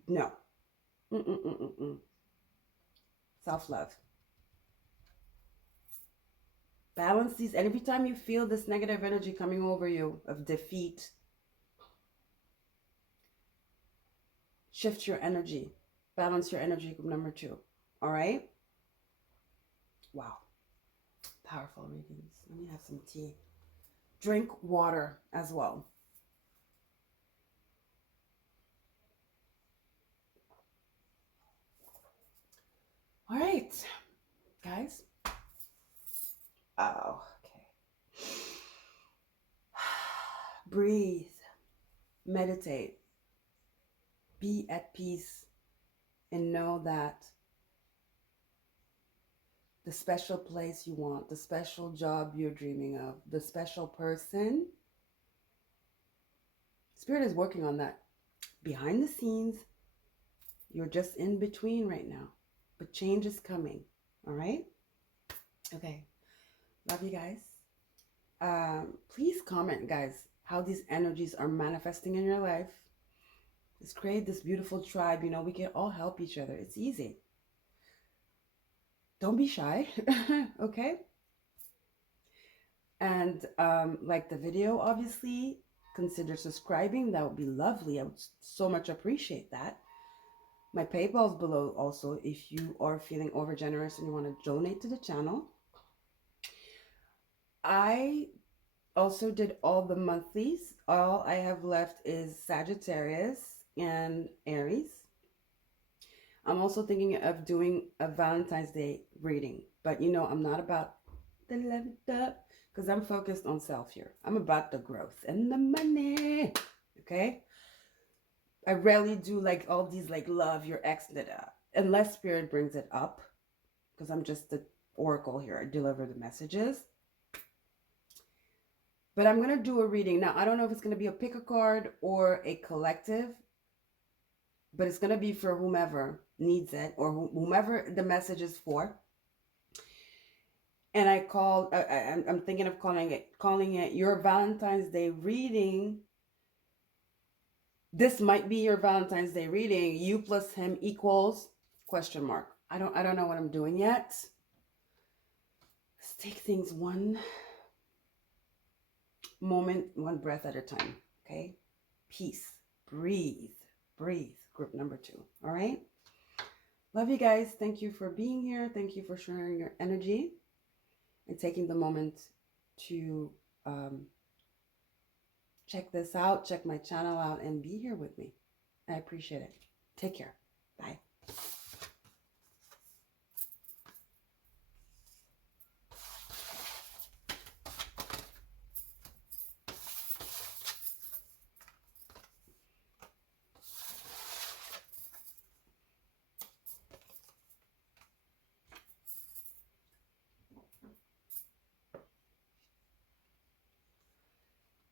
No. Self-love. Balance these. And every time you feel this negative energy coming over you of defeat, shift your energy. Balance your energy, group number 2. All right? Wow. Powerful readings. Let me have some tea. Drink water as well. All right, guys. Oh, okay. Breathe. Meditate. Be at peace and know that the special place you want, the special job you're dreaming of, the special person, Spirit is working on that. Behind the scenes, you're just in between right now, but change is coming. All right? Okay. Love you guys. Please comment, guys, how these energies are manifesting in your life. Let's create this beautiful tribe. You know, we can all help each other. It's easy. Don't be shy. Okay? And like the video, obviously, consider subscribing. That would be lovely. I would so much appreciate that. My PayPal's below also if you are feeling over generous and you want to donate to the channel. I also did all the monthlies. All I have left is Sagittarius and Aries. I'm also thinking of doing a Valentine's Day reading. But you know, I'm not about the level up because I'm focused on self here. I'm about the growth and the money. Okay? I rarely do like all these like love your ex, unless Spirit brings it up, because I'm just the oracle here. I deliver the messages. But I'm going to do a reading. Now, I don't know if it's going to be a pick a card or a collective, but it's going to be for whomever needs it or whomever the message is for. And I'm thinking of calling it your Valentine's Day reading. This might be your Valentine's Day reading. You plus him equals ? I don't know what I'm doing yet. Let's take things one moment, one breath at a time. Okay? Peace. Breathe. Breathe. Group number 2. All right? Love you guys. Thank you for being here. Thank you for sharing your energy and taking the moment to check this out, check my channel out, and be here with me. I appreciate it. Take care. Bye.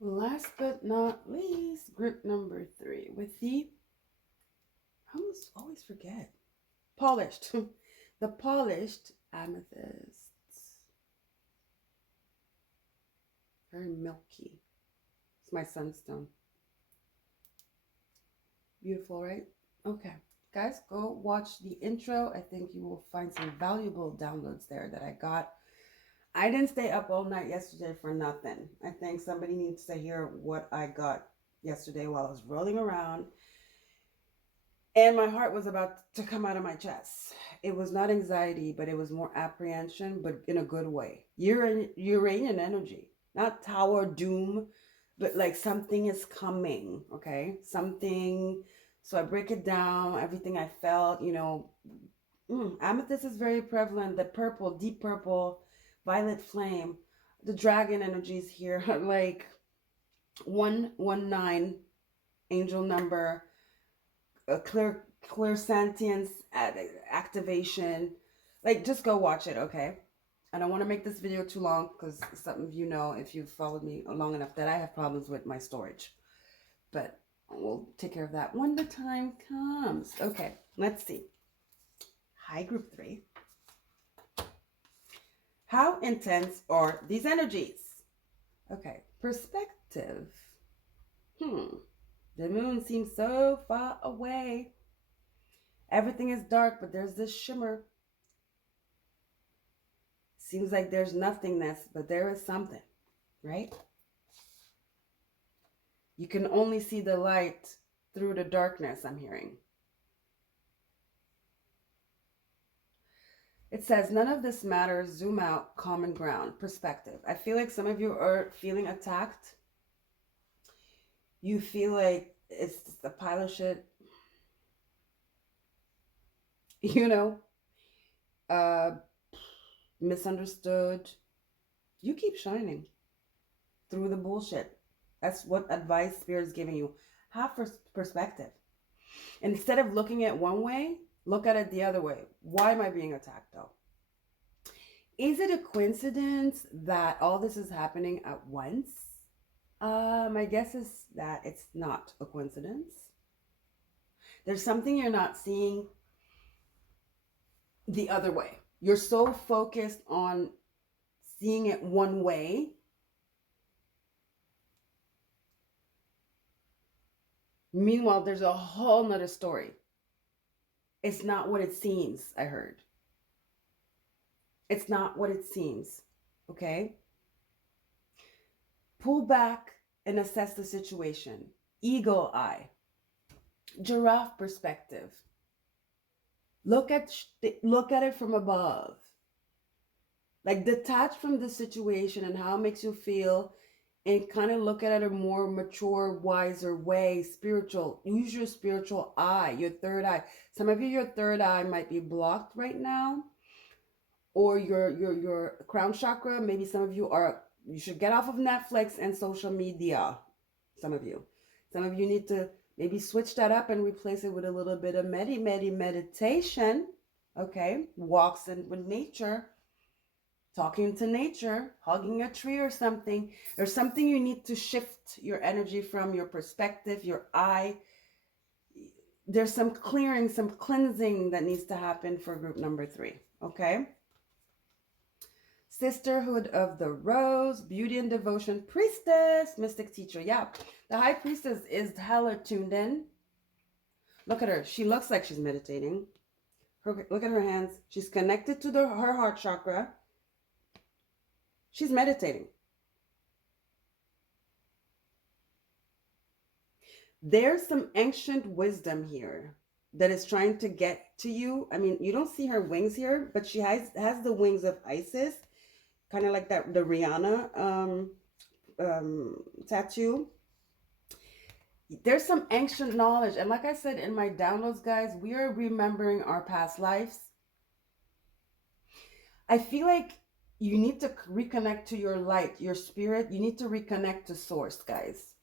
Last but not least, group number 3 with the, I always forget, polished, the polished amethyst. Very milky. It's my sunstone. Beautiful, right? Okay, guys, go watch the intro. I think you will find some valuable downloads there that I got. I didn't stay up all night yesterday for nothing. I think somebody needs to hear what I got yesterday while I was rolling around. And my heart was about to come out of my chest. It was not anxiety, but it was more apprehension, but in a good way. Uranian energy. Not tower doom, but like something is coming, okay? Something. So I break it down, everything I felt, you know. Amethyst is very prevalent. The purple, deep purple, violet flame, the dragon energies here, like 119, angel number, a clear sentience activation. Like, just go watch it, okay? I don't want to make this video too long because some of you know, if you've followed me long enough, that I have problems with my storage. But we'll take care of that when the time comes. Okay, let's see. Hi, group 3. How intense are these energies? Okay, perspective. The moon seems so far away. Everything is dark, but there's this shimmer. Seems like there's nothingness, but there is something, right? You can only see the light through the darkness, I'm hearing. It says, none of this matters. Zoom out, common ground, perspective. I feel like some of you are feeling attacked. You feel like it's just a pile of shit. You know, misunderstood. You keep shining through the bullshit. That's what advice Spirit's giving you. Have perspective. Instead of looking at one way, look at it the other way. Why am I being attacked though? Is it a coincidence that all this is happening at once? My guess is that it's not a coincidence. There's something you're not seeing the other way. You're so focused on seeing it one way. Meanwhile, there's a whole nother story. It's not what it seems, I heard. It's not what it seems, okay? Pull back and assess the situation. Eagle eye. Giraffe perspective. Look at it from above. Like detach from the situation and how it makes you feel, and kind of look at it a more mature, wiser way, spiritual. Use your spiritual eye, your third eye. Some of you, your third eye might be blocked right now, or your crown chakra. Maybe some of you you should get off of Netflix and social media. Some of you need to maybe switch that up and replace it with a little bit of meditation. Okay, walks with nature. Talking to nature, hugging a tree or something. There's something you need to shift your energy from, your perspective, your eye. There's some clearing, some cleansing that needs to happen for group number 3, okay? Sisterhood of the Rose, beauty and devotion, priestess, mystic teacher. Yeah, the high priestess is hella tuned in. Look at her. She looks like she's meditating. Look at her hands. She's connected to her heart chakra. She's meditating. There's some ancient wisdom here that is trying to get to you. I mean, you don't see her wings here, but she has the wings of Isis, kind of like the Rihanna tattoo. There's some ancient knowledge. And like I said in my downloads, guys, we are remembering our past lives. I feel like you need to reconnect to your light, your spirit. You need to reconnect to source, guys.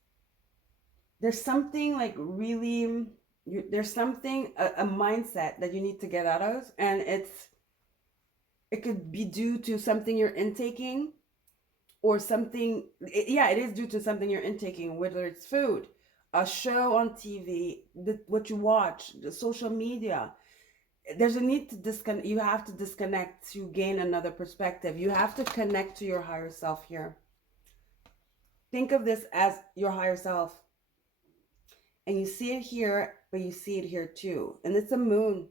There's something like really, there's something, a mindset that you need to get out of. And it could be due to something you're intaking or something. Yeah, it is due to something you're intaking, whether it's food, a show on TV, what you watch, the social media. There's a need to disconnect. You have to disconnect to gain another perspective. You have to connect to your higher self here. Think of this as your higher self. And you see it here, but you see it here too. And it's a moon.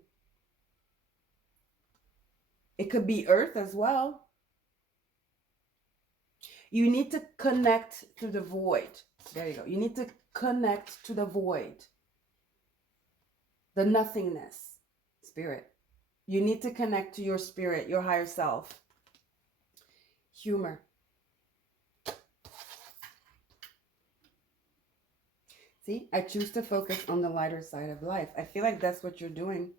It could be Earth as well. You need to connect to the void. There you go. You need to connect to the void. The nothingness. Spirit. You need to connect to your spirit, your higher self. Humor. See, I choose to focus on the lighter side of life. I feel like that's what you're doing.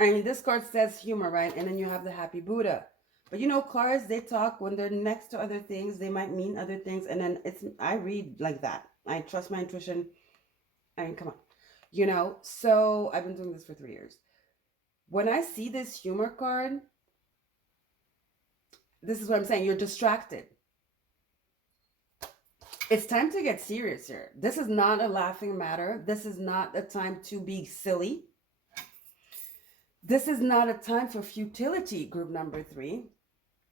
I mean, this card says humor, right? And then you have the happy Buddha. But you know, cards, they talk when they're next to other things. They might mean other things. And then I read like that. I trust my intuition. I mean, come on. You know, so I've been doing this for 3 years. When I see this humor card, this is what I'm saying. You're distracted. It's time to get serious here. This is not a laughing matter. This is not a time to be silly. This is not a time for futility, group number 3.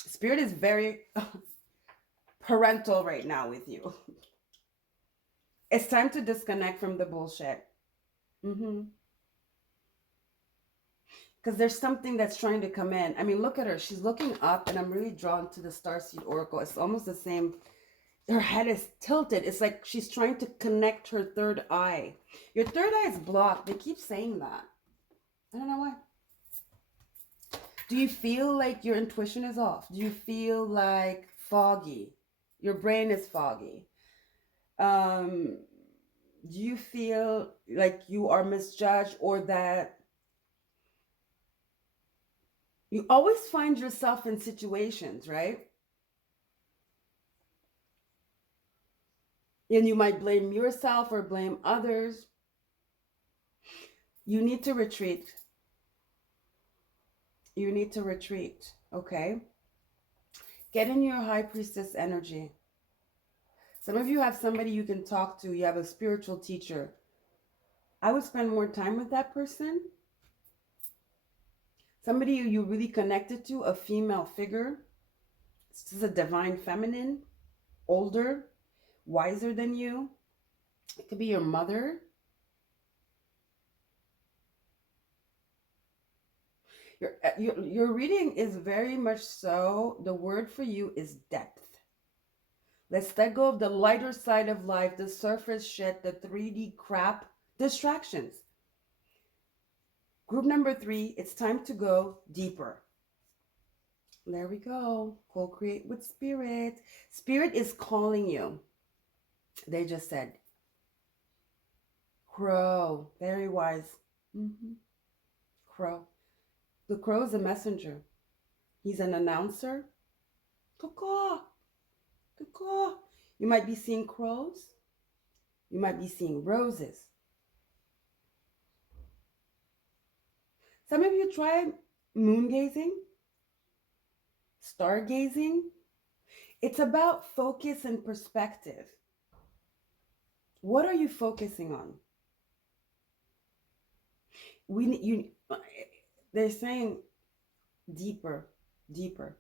Spirit is very parental right now with you. It's time to disconnect from the bullshit. Mm-hmm. Because there's something that's trying to come in. I mean, look at her. She's looking up, and I'm really drawn to the Starseed Oracle. It's almost the same. Her head is tilted. It's like she's trying to connect her third eye. Your third eye is blocked. They keep saying that. I don't know why. Do you feel like your intuition is off? Do you feel like foggy? Your brain is foggy. Do you feel like you are misjudged, or that you always find yourself in situations, right? And you might blame yourself or blame others. You need to retreat. You need to retreat, okay? Get in your high priestess energy. Some of you have somebody you can talk to. You have a spiritual teacher. I would spend more time with that person. Somebody you really connected to, a female figure. This is a divine feminine, older, wiser than you. It could be your mother. Your reading is very much so, the word for you is depth. Let's let go of the lighter side of life, the surface shit, the 3D crap, distractions. Group number 3, it's time to go deeper. There we go. Co-create with spirit. Spirit is calling you. They just said. Crow. Very wise. Crow. The crow is a messenger. He's an announcer. Caw-caw. Caw-caw. You might be seeing crows. You might be seeing roses. Some of you try moon gazing, stargazing. It's about focus and perspective. What are you focusing on? They're saying deeper, deeper.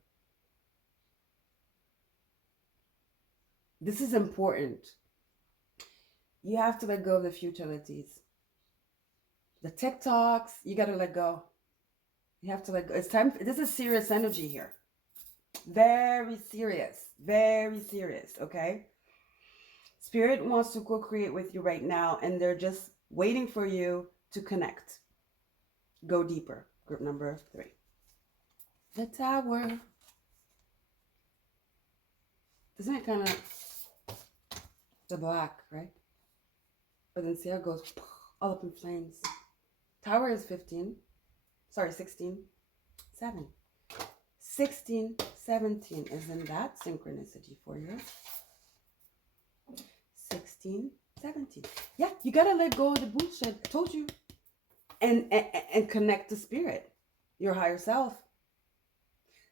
This is important. You have to let go of the futilities. The TikToks, you got to let go. You have to let go. It's time. This is serious energy here. Very serious. Very serious, okay? Spirit wants to co-create with you right now, and they're just waiting for you to connect. Go deeper. Group number 3. The Tower. Isn't it kind of the black, right? But then see how it goes all up in flames. Tower is 16, 7. 16, 17. Isn't that synchronicity for you? 16, 17. Yeah, you gotta let go of the bullshit. I told you. And connect to spirit, your higher self.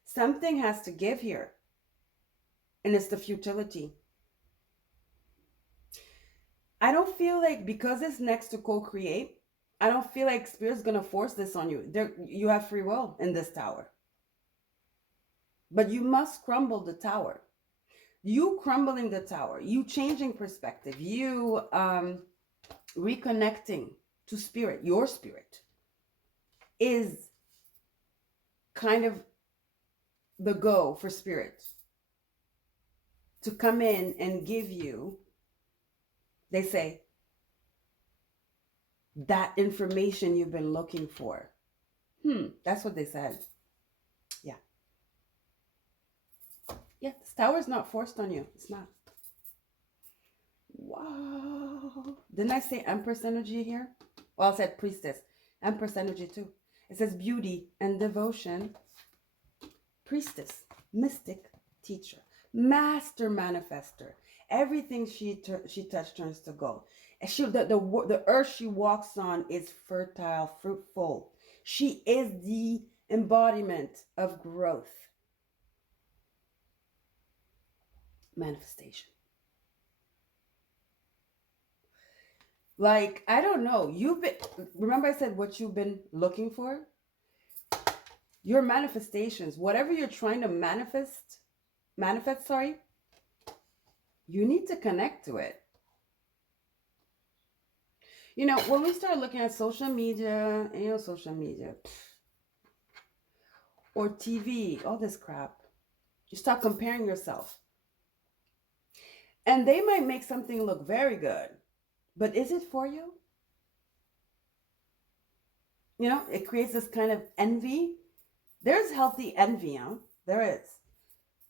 Something has to give here. And it's the futility. I don't feel like, because it's next to co-create, I don't feel like Spirit's going to force this on you. You have free will in this tower. But you must crumble the tower. You crumbling the tower, you changing perspective, you reconnecting to spirit, your spirit, is kind of the go for spirit to come in and give you, they say, that information you've been looking for. That's what they said. Yeah. Yeah, this tower is not forced on you. It's not. Wow. Didn't I say Empress energy here? Well, I said Priestess. Empress energy too. It says beauty and devotion. Priestess, mystic, teacher, master manifester. Everything she touched turns to gold. And the earth she walks on is fertile, fruitful. She is the embodiment of growth. Manifestation. Like, I don't know. Remember I said what you've been looking for? Your manifestations, whatever you're trying to manifest, you need to connect to it. When we start looking at social media, social media, or TV, all this crap, you start comparing yourself. And they might make something look very good, but is it for you? It creates this kind of envy. There's healthy envy, huh? There is.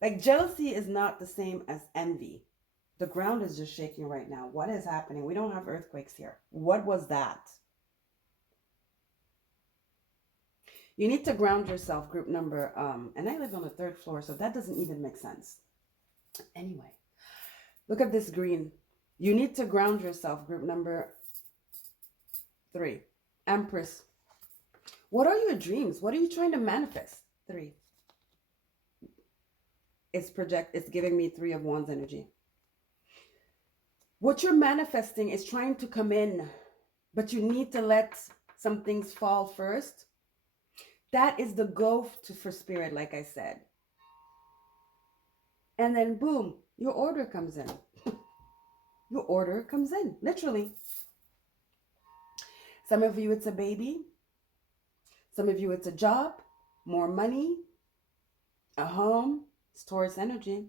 Like, jealousy is not the same as envy. The ground is just shaking right now. What is happening? We don't have earthquakes here. What was that? You need to ground yourself, group number, and I live on the 3rd floor, so that doesn't even make sense. Anyway, look at this green. You need to ground yourself, group number 3. Empress. What are your dreams? What are you trying to manifest? 3. It's giving me 3 of Wands energy. What you're manifesting is trying to come in, but you need to let some things fall first. That is the go for spirit, like I said. And then boom, your order comes in. Your order comes in, literally. Some of you, it's a baby. Some of you, it's a job, more money, a home. It's Taurus energy.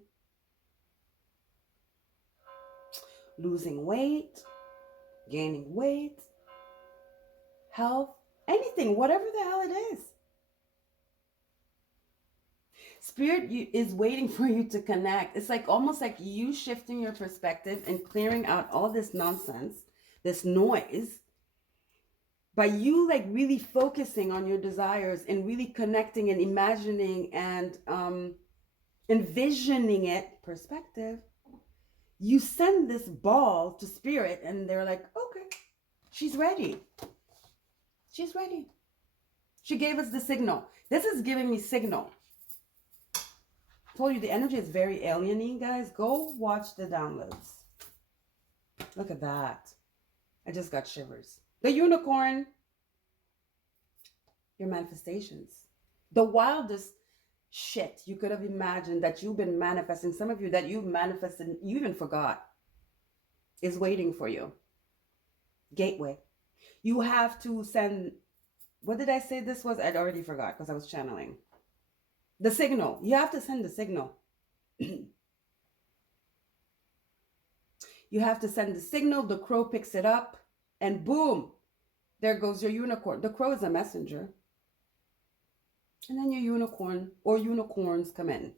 Losing weight, gaining weight, health, anything, whatever the hell it is. Spirit is waiting for you to connect. It's like almost like you shifting your perspective and clearing out all this nonsense, this noise, by you like really focusing on your desires and really connecting and imagining and envisioning it, perspective. You send this ball to spirit and they're like, okay, she's ready. She's ready. She gave us the signal. This is giving me signal. I told you the energy is very alien-y, guys. Go watch the downloads. Look at that. I just got shivers. The unicorn. Your manifestations. The wildest shit you could have imagined that you've been manifesting. Some of you that you've manifested, you even forgot, is waiting for you. Gateway. You have to send, what did I say this was? I'd already forgot because I was channeling. The signal. You have to send the signal. You have to send the signal. The crow picks it up and boom, there goes your unicorn. The crow is a messenger. And then your unicorn or unicorns come in.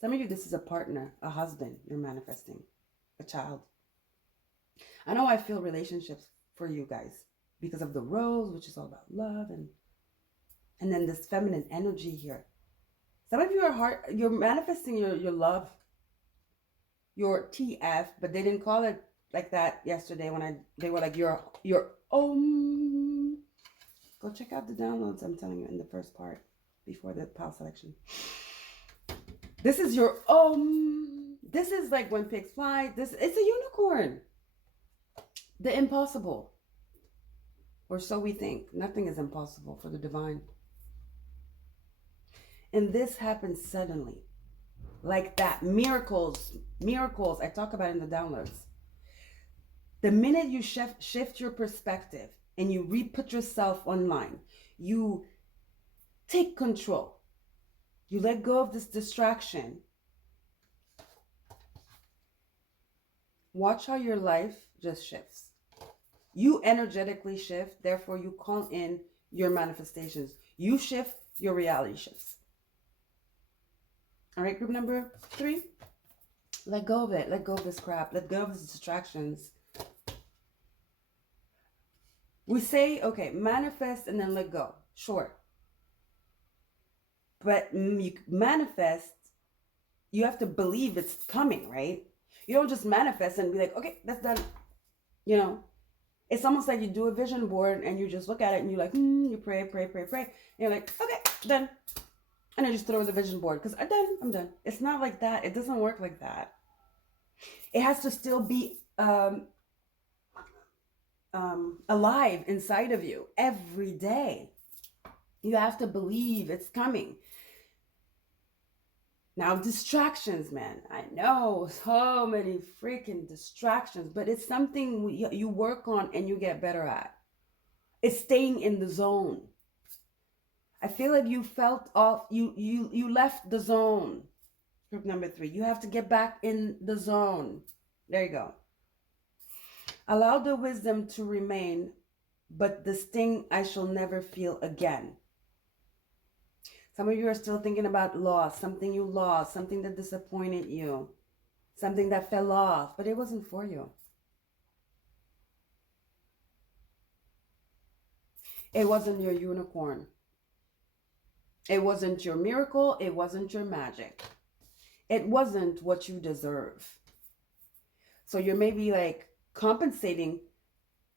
Some of you, this is a partner, a husband you're manifesting, a child. I know I feel relationships for you guys because of the rose, which is all about love, and then this feminine energy here. Some of you you're manifesting your love, your TF, but they didn't call it like that yesterday when they were like your Go check out the downloads, I'm telling you, in the first part before the pile selection. This is your this is like when pigs fly. It's a unicorn. The impossible. Or so we think. Nothing is impossible for the divine. And this happens suddenly. Like that. Miracles. Miracles I talk about in the downloads. The minute you shift your perspective and you re-put yourself online, you take control. You let go of this distraction. Watch how your life just shifts. You energetically shift, therefore you call in your manifestations. You shift, your reality shifts. All right, group number 3. Let go of it. Let go of this crap. Let go of these distractions. We say, okay, manifest and then let go. Sure. But you manifest, you have to believe it's coming, right? You don't just manifest and be like, okay, that's done. You know, it's almost like you do a vision board and you just look at it and you're like, you pray. And you're like, okay, done. And I just throw the vision board because I'm done. It's not like that. It doesn't work like that. It has to still be alive inside of you every day. You have to believe it's coming. Now, distractions, man. I know so many freaking distractions, but it's something you work on and you get better at. It's staying in the zone. I feel like you felt off, you left the zone. Group number 3. You have to get back in the zone. There you go. Allow the wisdom to remain, but the sting I shall never feel again. Some of you are still thinking about loss, something you lost, something that disappointed you, something that fell off, but it wasn't for you. It wasn't your unicorn. It wasn't your miracle. It wasn't your magic. It wasn't what you deserve. So you're maybe like compensating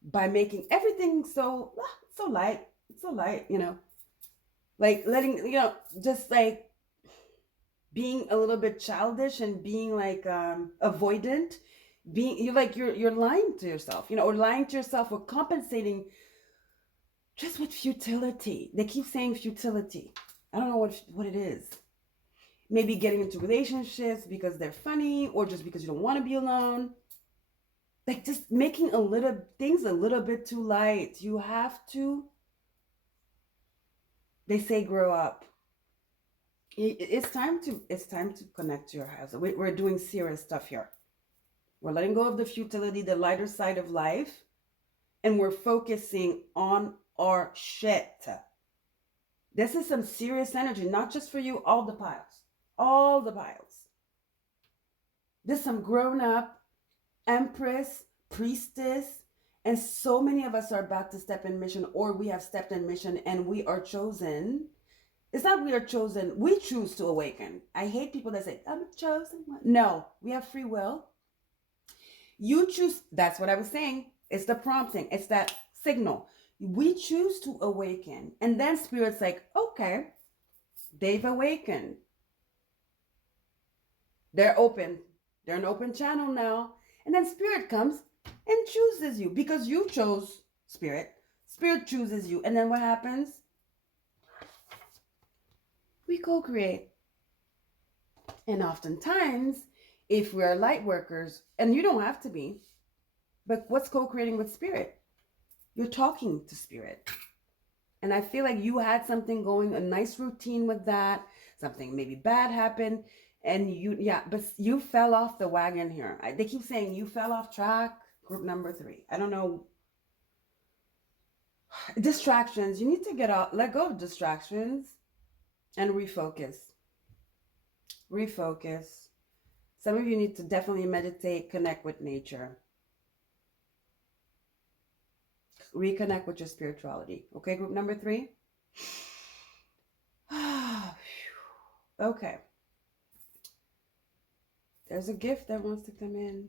by making everything so light. It's so light, you know. Like letting, you know, just like being a little bit childish and being like avoidant, being you're lying to yourself, you know, or lying to yourself or compensating just with futility. They keep saying futility. I don't know what it is. Maybe getting into relationships because they're funny, or just because you don't want to be alone. Like just making things a little bit too light. You have to, they say, grow up. It's time to connect to your house. We're doing serious stuff here. We're letting go of the futility, the lighter side of life, and we're focusing on our shit. This is some serious energy, not just for you, all the piles. All the piles. This is some grown up empress, priestess, and so many of us are about to step in mission, or we have stepped in mission and we are chosen. It's not we are chosen, we choose to awaken. I hate people that say, I'm a chosen one. No, we have free will. You choose, that's what I was saying. It's the prompting, it's that signal. We choose to awaken. And then Spirit's like, okay, they've awakened. They're open. They're an open channel now. And then Spirit comes and chooses you because you chose Spirit. Spirit chooses you. And then what happens? We co-create. And oftentimes, if we are light workers, and you don't have to be, but what's co-creating with Spirit? You're talking to Spirit. And I feel like you had something going, a nice routine with that. Something maybe bad happened. And but you fell off the wagon here. They keep saying you fell off track. Group number 3. I don't know. Distractions. You need to let go of distractions and refocus. Refocus. Some of you need to definitely meditate, connect with nature. Reconnect with your spirituality. Okay, group number 3? Okay. There's a gift that wants to come in.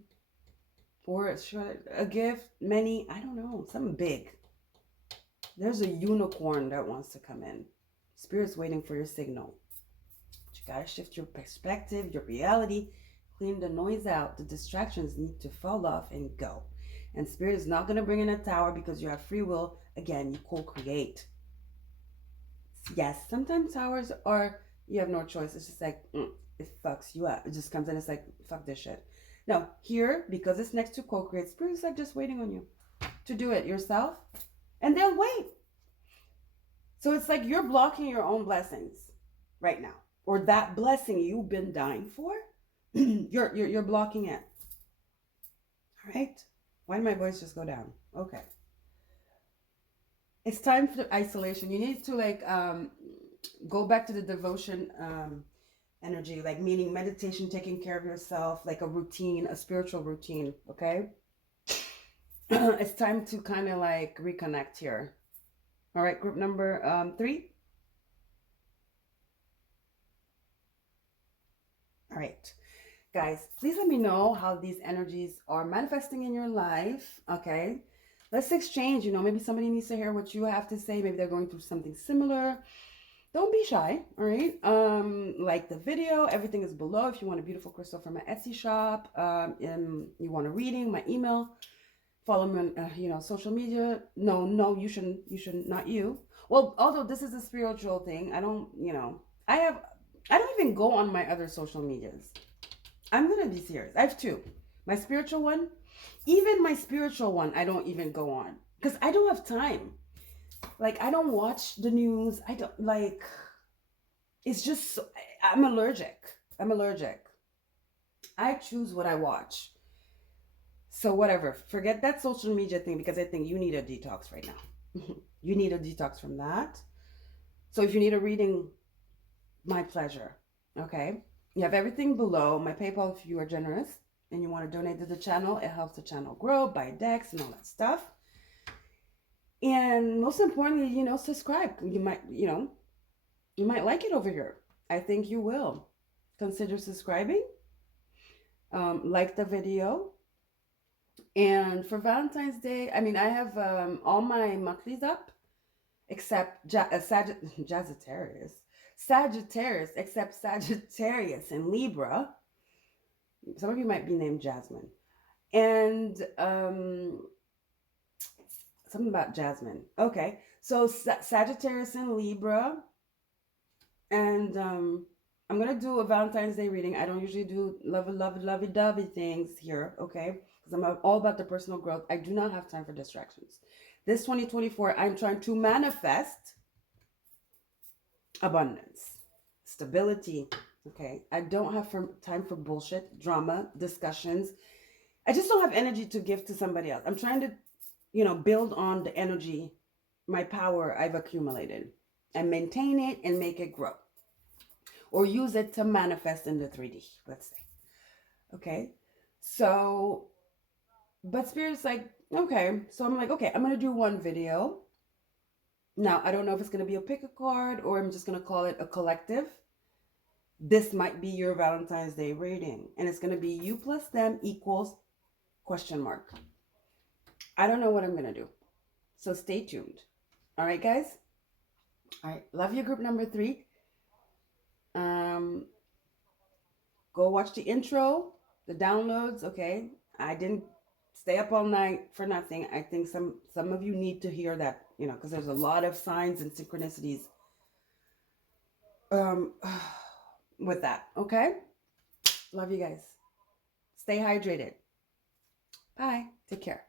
Or a gift, many, I don't know, something big. There's a unicorn that wants to come in. Spirit's waiting for your signal. But you gotta shift your perspective, your reality, clean the noise out. The distractions need to fall off and go. And Spirit is not gonna bring in a tower because you have free will. Again, you co-create. Yes, sometimes towers are, you have no choice. It's just like, it fucks you up. It just comes in, it's like, fuck this shit. No, here, because it's next to co-create, Spirit's like just waiting on you to do it yourself. And they'll wait. So it's like you're blocking your own blessings right now. Or that blessing you've been dying for, you're blocking it. All right? Why did my voice just go down? Okay. It's time for isolation. You need to like go back to the devotion energy, like meaning meditation, taking care of yourself, like a routine, a spiritual routine, okay? It's time to kind of like reconnect here. All right, group number 3. All right, guys, please let me know how these energies are manifesting in your life, okay? Let's exchange, you know, maybe somebody needs to hear what you have to say. Maybe they're going through something similar. Don't be shy, all right? Like the video, everything is below. If you want a beautiful crystal from my Etsy shop, and you want a reading, my email, follow me on, social media. No, you shouldn't, not you. Well, although this is a spiritual thing, I don't, I have, I don't even go on my other social medias. I'm gonna be serious. I have two. My spiritual one, even my spiritual one, I don't even go on because I don't have time. Like I don't watch the news. I don't like. It's just I'm allergic. I'm allergic. I choose what I watch. So whatever. Forget that social media thing because I think you need a detox right now. You need a detox from that. So if you need a reading, my pleasure. Okay. You have everything below. My PayPal if you are generous and you want to donate to the channel. It helps the channel grow, buy decks and all that stuff. And most importantly, subscribe. You might like it over here. I think you will. Consider subscribing. Like the video. And for Valentine's Day, I mean, I have all my monthlies up except Sagittarius, except Sagittarius and Libra. Some of you might be named Jasmine. And something about Jasmine. Okay, so Sagittarius and Libra. And I'm gonna do a Valentine's Day reading. I don't usually do lovey-dovey things here, okay? Because I'm all about the personal growth. I do not have time for distractions. This 2024, I'm trying to manifest abundance, stability, okay? I don't have time for bullshit, drama, discussions. I just don't have energy to give to somebody else. I'm trying to, build on the energy, my power I've accumulated and maintain it and make it grow. Or use it to manifest in the 3D, let's say. Okay? So, but Spirit's like, okay. So I'm like, okay, I'm going to do one video. Now, I don't know if it's going to be a pick a card or I'm just going to call it a collective. This might be your Valentine's Day reading. And it's going to be you plus them equals question mark. I don't know what I'm going to do. So stay tuned. All right, guys? All right. Love you, group number 3. Go watch the intro, the downloads. Okay, I didn't stay up all night for nothing. I think some of you need to hear that, because there's a lot of signs and synchronicities with that. Okay, love you guys. Stay hydrated. Bye. Take care.